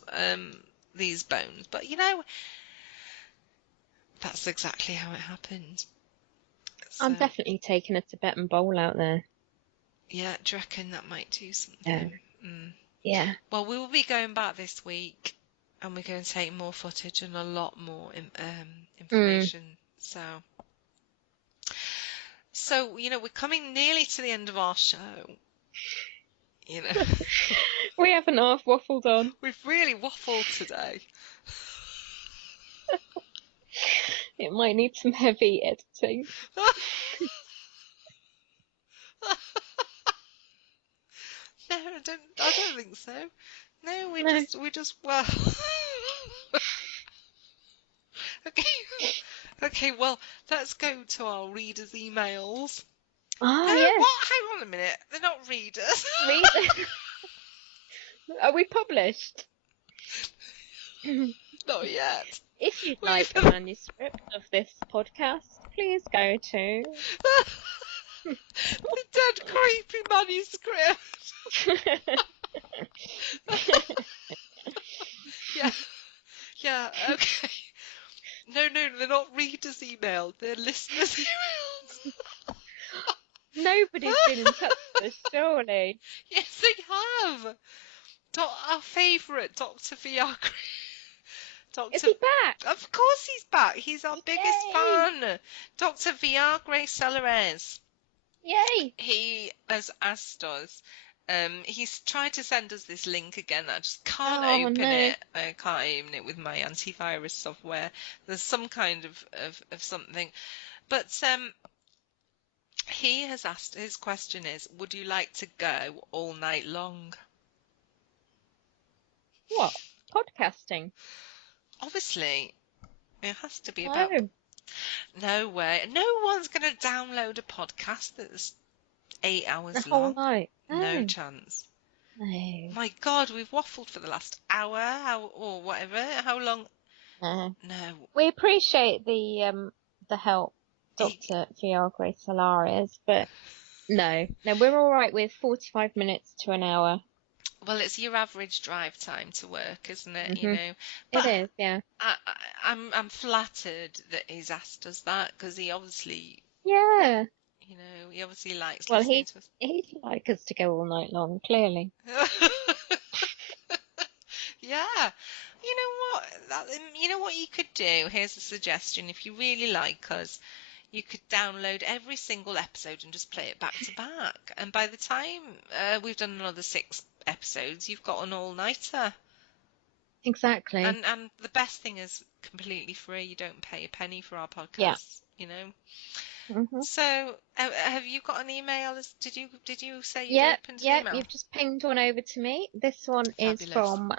these bones. But that's exactly how it happened. So, I'm definitely taking a Tibetan bowl out there. Yeah, do you reckon that might do something? Yeah. Well, we will be going back this week, and we're going to take more footage and a lot more information. So, we're coming nearly to the end of our show. We haven't half waffled on. We've really waffled today. It might need some heavy editing. No, I don't think so. No, we just well. Okay, well, let's go to our readers' emails. Ah, No, yes. what? Hang on a minute. They're not readers. Are we published? Not yet. If you'd Wait like for a the- manuscript of this podcast, please go to. The dead creepy manuscript. Yeah, okay. No, they're not readers' email. They're listeners' emails. Nobody's been in touch with us, surely. Yes, they have. Our favourite, Dr. Viagra. Is he back? Of course he's back. He's our biggest Yay! fan. Dr. Viagra Celeres. Yay! He has asked us. He's tried to send us this link again. I just can't Oh, open no. it. I can't open it with my antivirus software. There's some kind of something. But he has asked, his question is, would you like to go all night long? What? Podcasting? Obviously, it has to be Oh, about. No way. No one's going to download a podcast that's 8 hours the whole long. night. No chance. No. My God, we've waffled for the last hour, or whatever. How long? No. No. We appreciate the help, Dr. Viagra Solaris, but no, we're all right with 45 minutes to an hour. Well, it's your average drive time to work, isn't it? You Mhm. know. It is, yeah. I'm flattered that he's asked us that because he obviously, Yeah. you know, he obviously likes Well, listening to us. he'd like us to go all night long, clearly. Yeah. You know what you could do? Here's a suggestion. If you really like us, you could download every single episode and just play it back to back. And by the time we've done another 6 episodes, you've got an all-nighter. Exactly. And the best thing is completely free. You don't pay a penny for our podcast. Yeah. You know. Mhm. So, have you got an email? Did you say you Yep, opened an email? you've just pinged one over to me. This one is Fabulous. from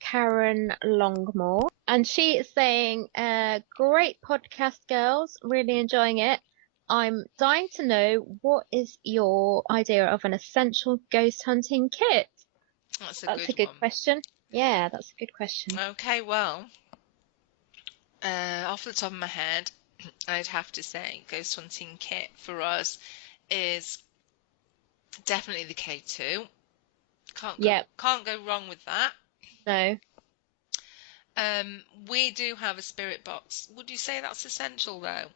Karen Longmore, and she is saying, great podcast, girls, really enjoying it. I'm dying to know, what is your idea of an essential ghost hunting kit? That's a good one. question. Yeah, that's a good question. Okay, well, off the top of my head, I'd have to say ghost hunting kit for us is definitely the K2. Can't go wrong with that. No. We do have a spirit box. Would you say that's essential though?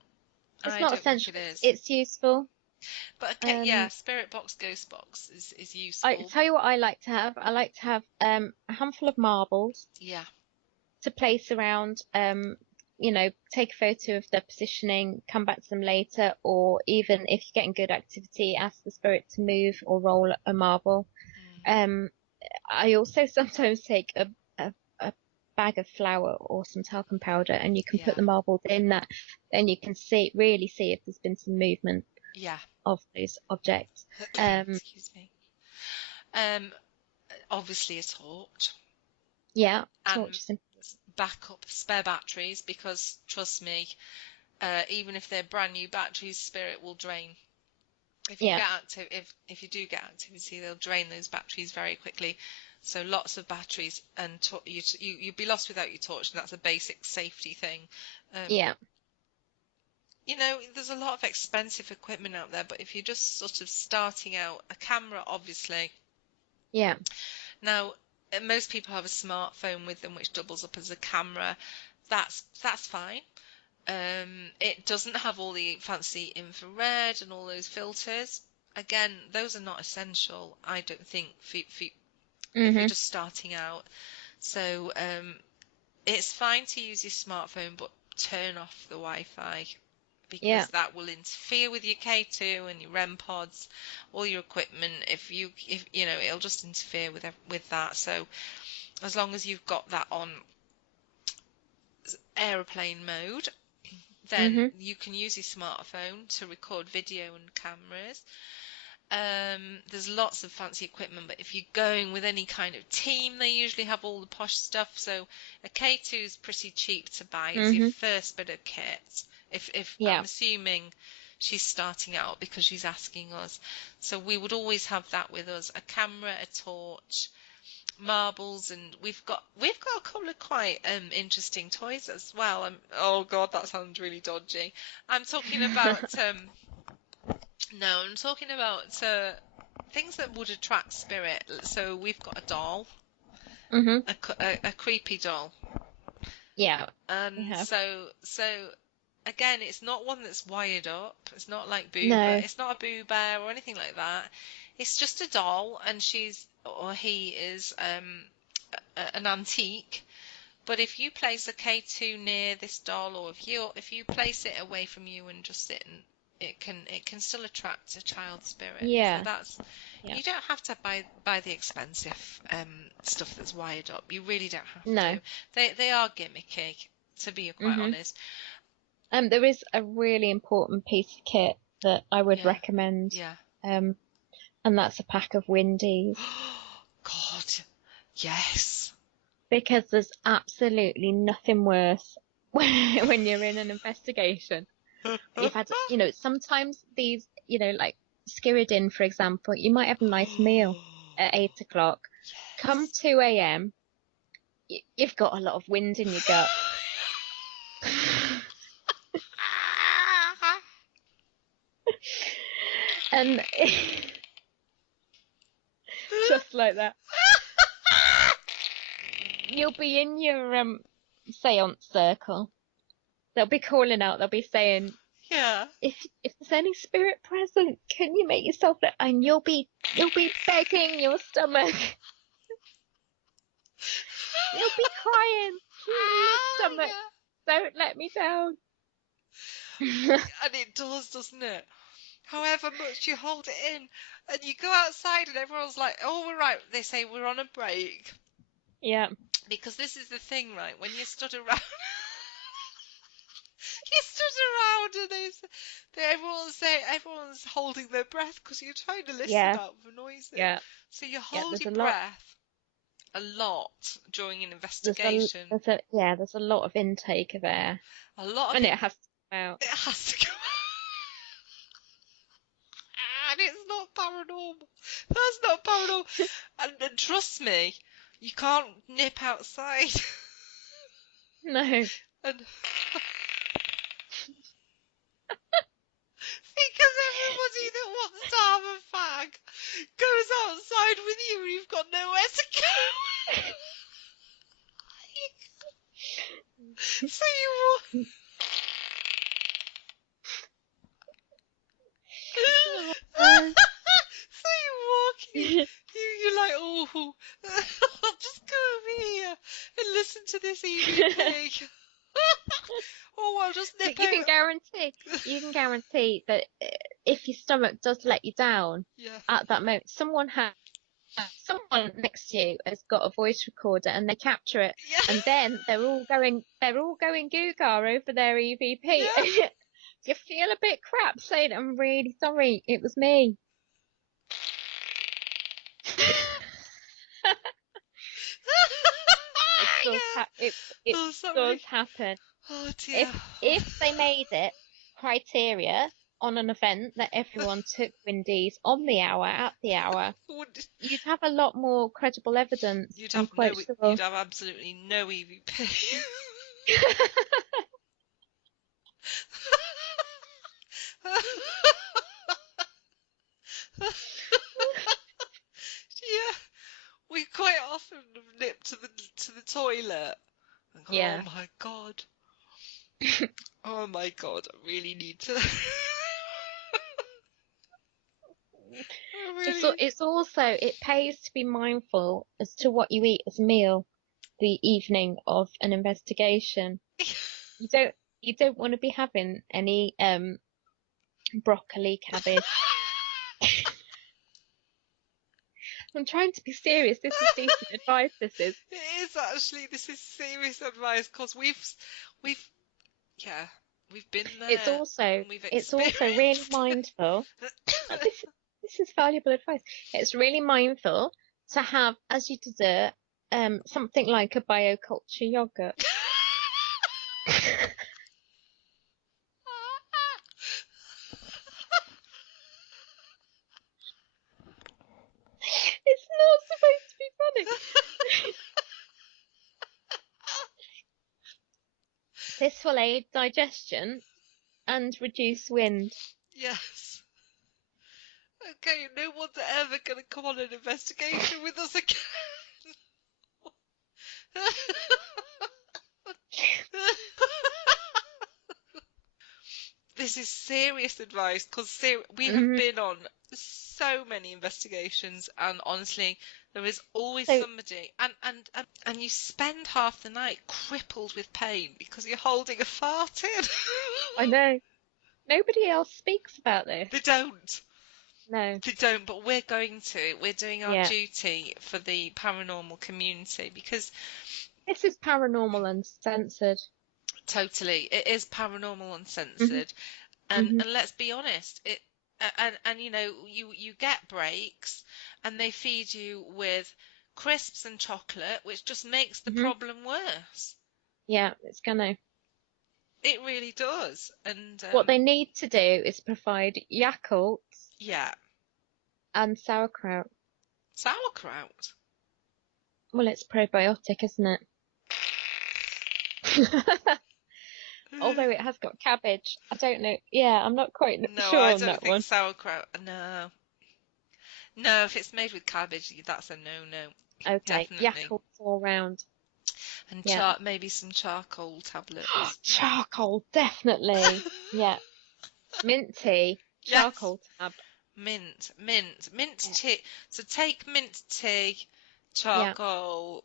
It's I not don't essential. think it is. It's useful. But yeah, spirit box, ghost box is useful. I tell you what I like to have. I like to have a handful of marbles. Yeah. To place around, take a photo of their positioning, come back to them later, or even if you're getting good activity, ask the spirit to move or roll a marble. I also sometimes take a bag of flour or some talcum powder, and you can put the marbles in that, then you can really see if there's been some movement of those objects. Excuse me. Obviously a torch. Yeah, torch is important. Backup spare batteries, because trust me, even if they're brand new batteries, spirit will drain. If you do get activity, they'll drain those batteries very quickly. So lots of batteries, and you'd be lost without your torch, and that's a basic safety thing. You know, there's a lot of expensive equipment out there, but if you're just sort of starting out, a camera, obviously. Yeah. Now, most people have a smartphone with them which doubles up as a camera. That's fine. It doesn't have all the fancy infrared and all those filters. Again, those are not essential, I don't think, if you're just starting out. So it's fine to use your smartphone, but turn off the Wi-Fi, because that will interfere with your K2 and your REM pods, all your equipment. If it'll just interfere with that. So as long as you've got that on aeroplane mode, then you can use your smartphone to record video and cameras. There's lots of fancy equipment, but if you're going with any kind of team, they usually have all the posh stuff. So a K2 is pretty cheap to buy. It's your first bit of kit. If I'm assuming she's starting out because she's asking us. So we would always have that with us: a camera, a torch, marbles, and we've got a couple of quite interesting toys as well. Oh God, that sounds really dodgy. I'm talking about no, I'm talking about things that would attract spirit. So we've got a doll, a creepy doll. Yeah. And so again, it's not one that's wired up. It's not like Boo No. Bear. It's not a Boo Bear or anything like that. It's just a doll, and he is an antique. But if you place a K2 near this doll, or if you place it away from you and just sit, and it can still attract a child spirit. Yeah. So you don't have to buy the expensive stuff that's wired up. You really don't have to. They are gimmicky, to be quite honest. There is a really important piece of kit that I would recommend. Yeah. And that's a pack of Windies. God, yes. Because there's absolutely nothing worse when you're in an investigation. You've had, sometimes these, like Skirridin, for example, you might have a nice meal at 8 o'clock. Yes. Come 2 a.m., you've got a lot of wind in your gut. And just like that. You'll be in your seance circle. They'll be calling out, they'll be saying, if there's any spirit present, can you make yourself look, and you'll be begging your stomach. You'll be crying, please, stomach, don't let me down. And it does, doesn't it? However much you hold it in, and you go outside and everyone's like, oh, we're right. They say we're on a break. Yeah. Because this is the thing, right? When you stood around, and everyone's holding their breath because you're trying to listen out for noises. Yeah. So you're holding breath a lot during an investigation. There's a lot of intake of air. And it has to come out. It has to come out. And it's not paranormal. That's not paranormal. And trust me, you can't nip outside. No. And because everybody that wants to have a fag goes outside with you and you've got nowhere to go. So you so you're walking, you're like, oh, I'll just go over here and listen to this EVP. Oh, I'll just nip you can guarantee that if your stomach does let you down at that moment, someone next to you has got a voice recorder and they capture it, and then they're all going Googar over their EVP. Yeah. You feel a bit crap saying, I'm really sorry, it was me. It does happen. Oh dear. If they made it criteria on an event that everyone took Windies on the hour, at the hour, you'd have a lot more credible evidence. You'd have absolutely no EVP. Yeah, we quite often nip to the toilet. And go, yeah. Oh my god. Oh my god, I really need to. It's also, it pays to be mindful as to what you eat as a meal the evening of an investigation. You don't want to be having any broccoli, cabbage. I'm trying to be serious. This is decent advice. This is. It is actually. This is serious advice because we've been there. It's also really mindful. This this is valuable advice. It's really mindful to have as your dessert something like a bioculture yogurt. It's not supposed to be funny. This will aid digestion and reduce wind. Yes. Okay, no one's ever going to come on an investigation with us again. This is serious advice because we have been on so many investigations, and honestly, there is always somebody, and you spend half the night crippled with pain because you're holding a fart in. I know. Nobody else speaks about this. They don't. No. They don't, but we're going to. We're doing our duty for the paranormal community because this is Paranormal Uncensored. Totally, it is Paranormal Uncensored, and let's be honest, and you know, you get breaks, and they feed you with crisps and chocolate, which just makes the problem worse. Yeah, it's gonna. It really does, and what they need to do is provide Yakult. Yeah. And sauerkraut. Sauerkraut? Well, it's probiotic, isn't it? Although it has got cabbage. I don't know. Yeah, I'm not quite sure I on don't that think one. Sauerkraut. No. No, if it's made with cabbage, that's a no-no. Okay, definitely. Yakult all round. And maybe some charcoal tablets. Charcoal, definitely. Yeah. Mint tea, charcoal tab. Mint tea. So take mint tea, charcoal,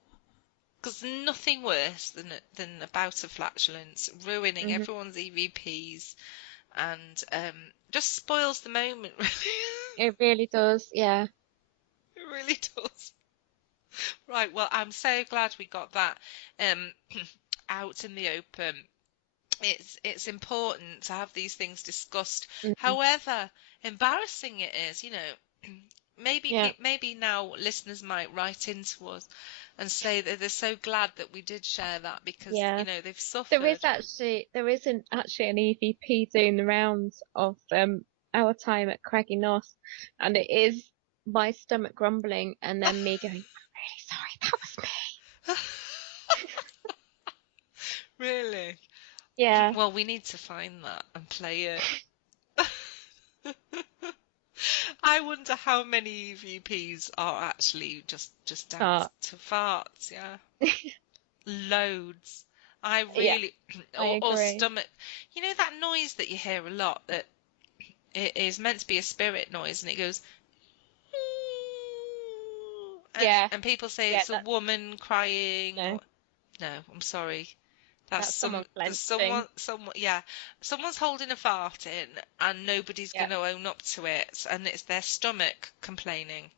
because there's nothing worse than a bout of flatulence ruining everyone's EVPs, and just spoils the moment. Really. It really does. Yeah. It really does. Right. Well, I'm so glad we got that out in the open. It's important to have these things discussed. However embarrassing it is, you know, maybe now listeners might write into us and say that they're so glad that we did share that because you know they've suffered. There isn't actually an EVP doing the rounds of our time at Craggy North, and it is my stomach grumbling and then me going, I'm really sorry, that was me. Really? Yeah. Well, we need to find that and play it. I wonder how many EVPs are actually just down to farts. Yeah. Loads. I really or stomach. You know that noise that you hear a lot that it is meant to be a spirit noise and it goes. And people say it's a woman crying. No, I'm sorry. That's someone. Someone's holding a fart in, and nobody's going to own up to it, and it's their stomach complaining.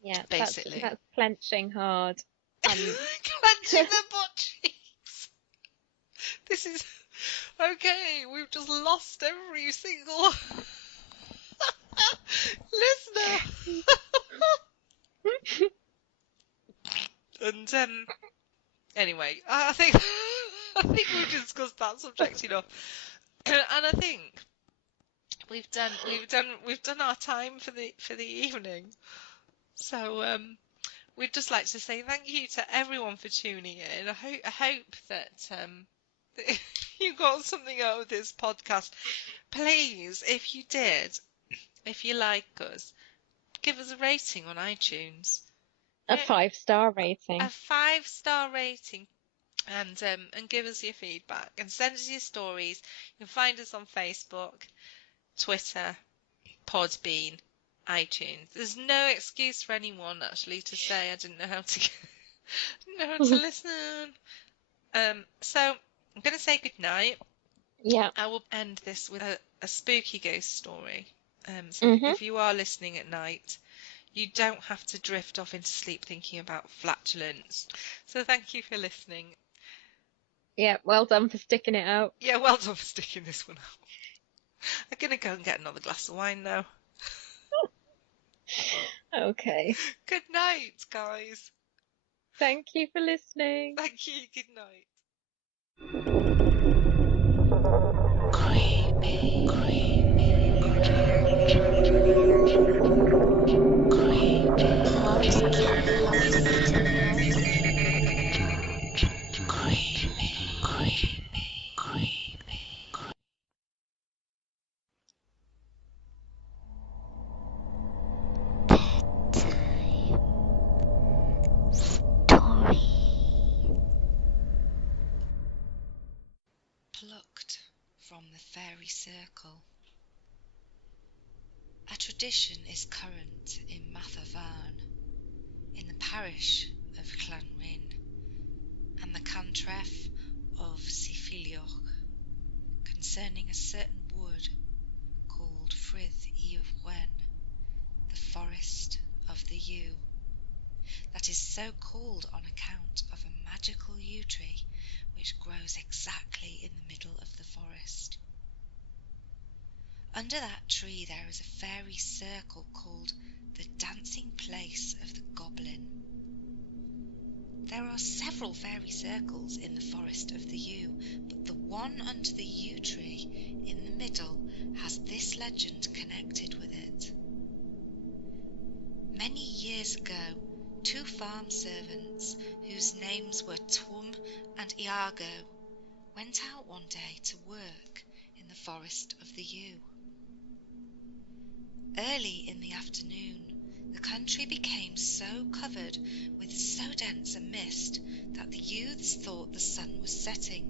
Yeah, basically. That's clenching hard. Clenching the butt cheeks. This is okay. We've just lost every single listener. And anyway, I think we've discussed that subject enough, and I think we've done our time for the evening. So we'd just like to say thank you to everyone for tuning in. I hope that you got something out of this podcast. Please, if you did, if you like us, give us a rating on iTunes. A 5-star rating. A 5-star rating. And give us your feedback and send us your stories. You can find us on Facebook, Twitter, Podbean, iTunes. There's no excuse for anyone actually to say I didn't know how to listen. So I'm going to say good night. Yeah. I will end this with a spooky ghost story. So if you are listening at night, you don't have to drift off into sleep thinking about flatulence. So thank you for listening. Yeah, well done for sticking it out. Yeah, well done for sticking this one out. I'm going to go and get another glass of wine now. Okay. Good night, guys. Thank you for listening. Thank you. Good night. Plucked from the fairy circle. A tradition is current in Mathavarn, in the parish of Llanryn, and the cantref of Sifilioch, concerning a certain wood called Frith y Wen, the forest of the yew, that is so called on account of a magical yew tree which grows exactly in the middle of the forest. Under that tree there is a fairy circle called the dancing place of the goblin. There are several fairy circles in the forest of the yew, but the one under the yew tree in the middle has this legend connected with it. Many years ago, 2 farm servants, whose names were Twm and Iago, went out one day to work in the forest of the yew. Early in the afternoon, the country became so covered with so dense a mist that the youths thought the sun was setting,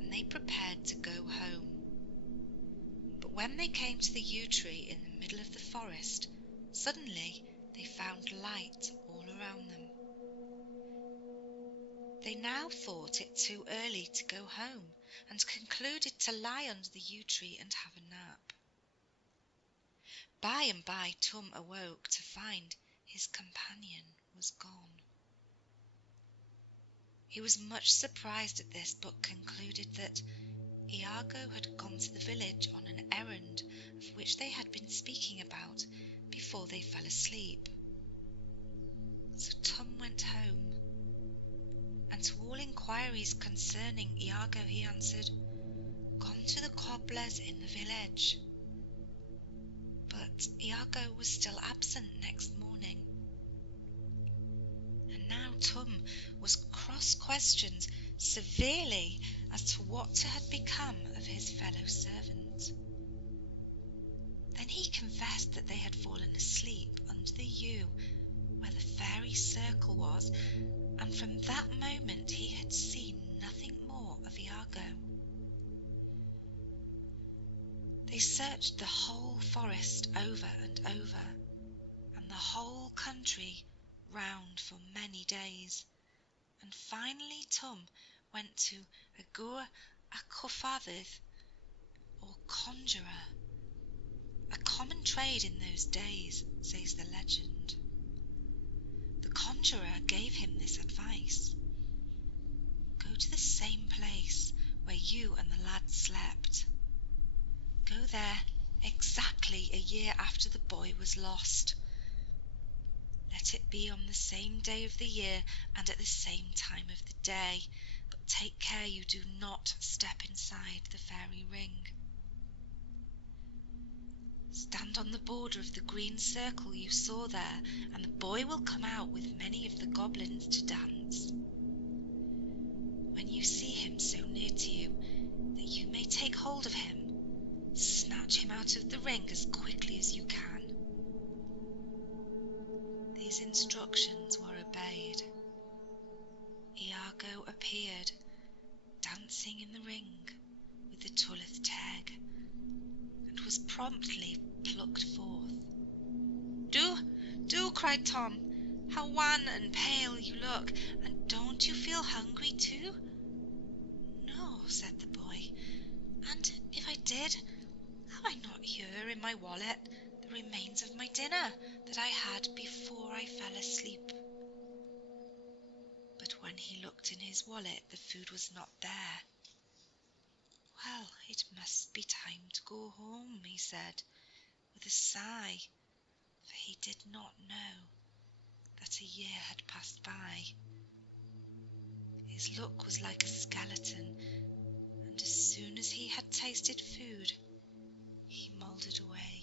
and they prepared to go home. But when they came to the yew tree in the middle of the forest, suddenly they found light all around them. They now thought it too early to go home, and concluded to lie under the yew tree and have a nap. By and by Tum awoke to find his companion was gone. He was much surprised at this, but concluded that Iago had gone to the village on an errand of which they had been speaking about before they fell asleep. So Tum went home, and to all inquiries concerning Iago he answered, "Gone to the cobblers in the village." But Iago was still absent next morning. And now Tum was cross-questioned severely as to what had become of his fellow servant. Then he confessed that they had fallen asleep under the yew where the fairy circle was, and from that moment he had seen nothing more of Iago. They searched the whole forest over and over, and the whole country round for many days, and finally Tum went to a Gwr a Cyfforddus, or conjurer, a common trade in those days, says the legend. The conjurer gave him this advice: "Go to the same place where you and the lad slept. Go there exactly a year after the boy was lost. Let it be on the same day of the year and at the same time of the day, but take care you do not step inside the fairy ring. Stand on the border of the green circle you saw there, and the boy will come out with many of the goblins to dance. When you see him so near to you that you may take hold of him, snatch him out of the ring as quickly as you can." These instructions were obeyed. Iago appeared, dancing in the ring with the Tylwyth Teg, and was promptly plucked forth. Do, cried Tom. "How wan and pale you look, and don't you feel hungry too?" "No," said the boy, "and if I did, have I not here in my wallet the remains of my dinner that I had before I fell asleep?" But when he looked in his wallet, the food was not there. "Well, it must be time to go home," he said, with a sigh, for he did not know that a year had passed by. His look was like a skeleton, and as soon as he had tasted food, he mouldered away.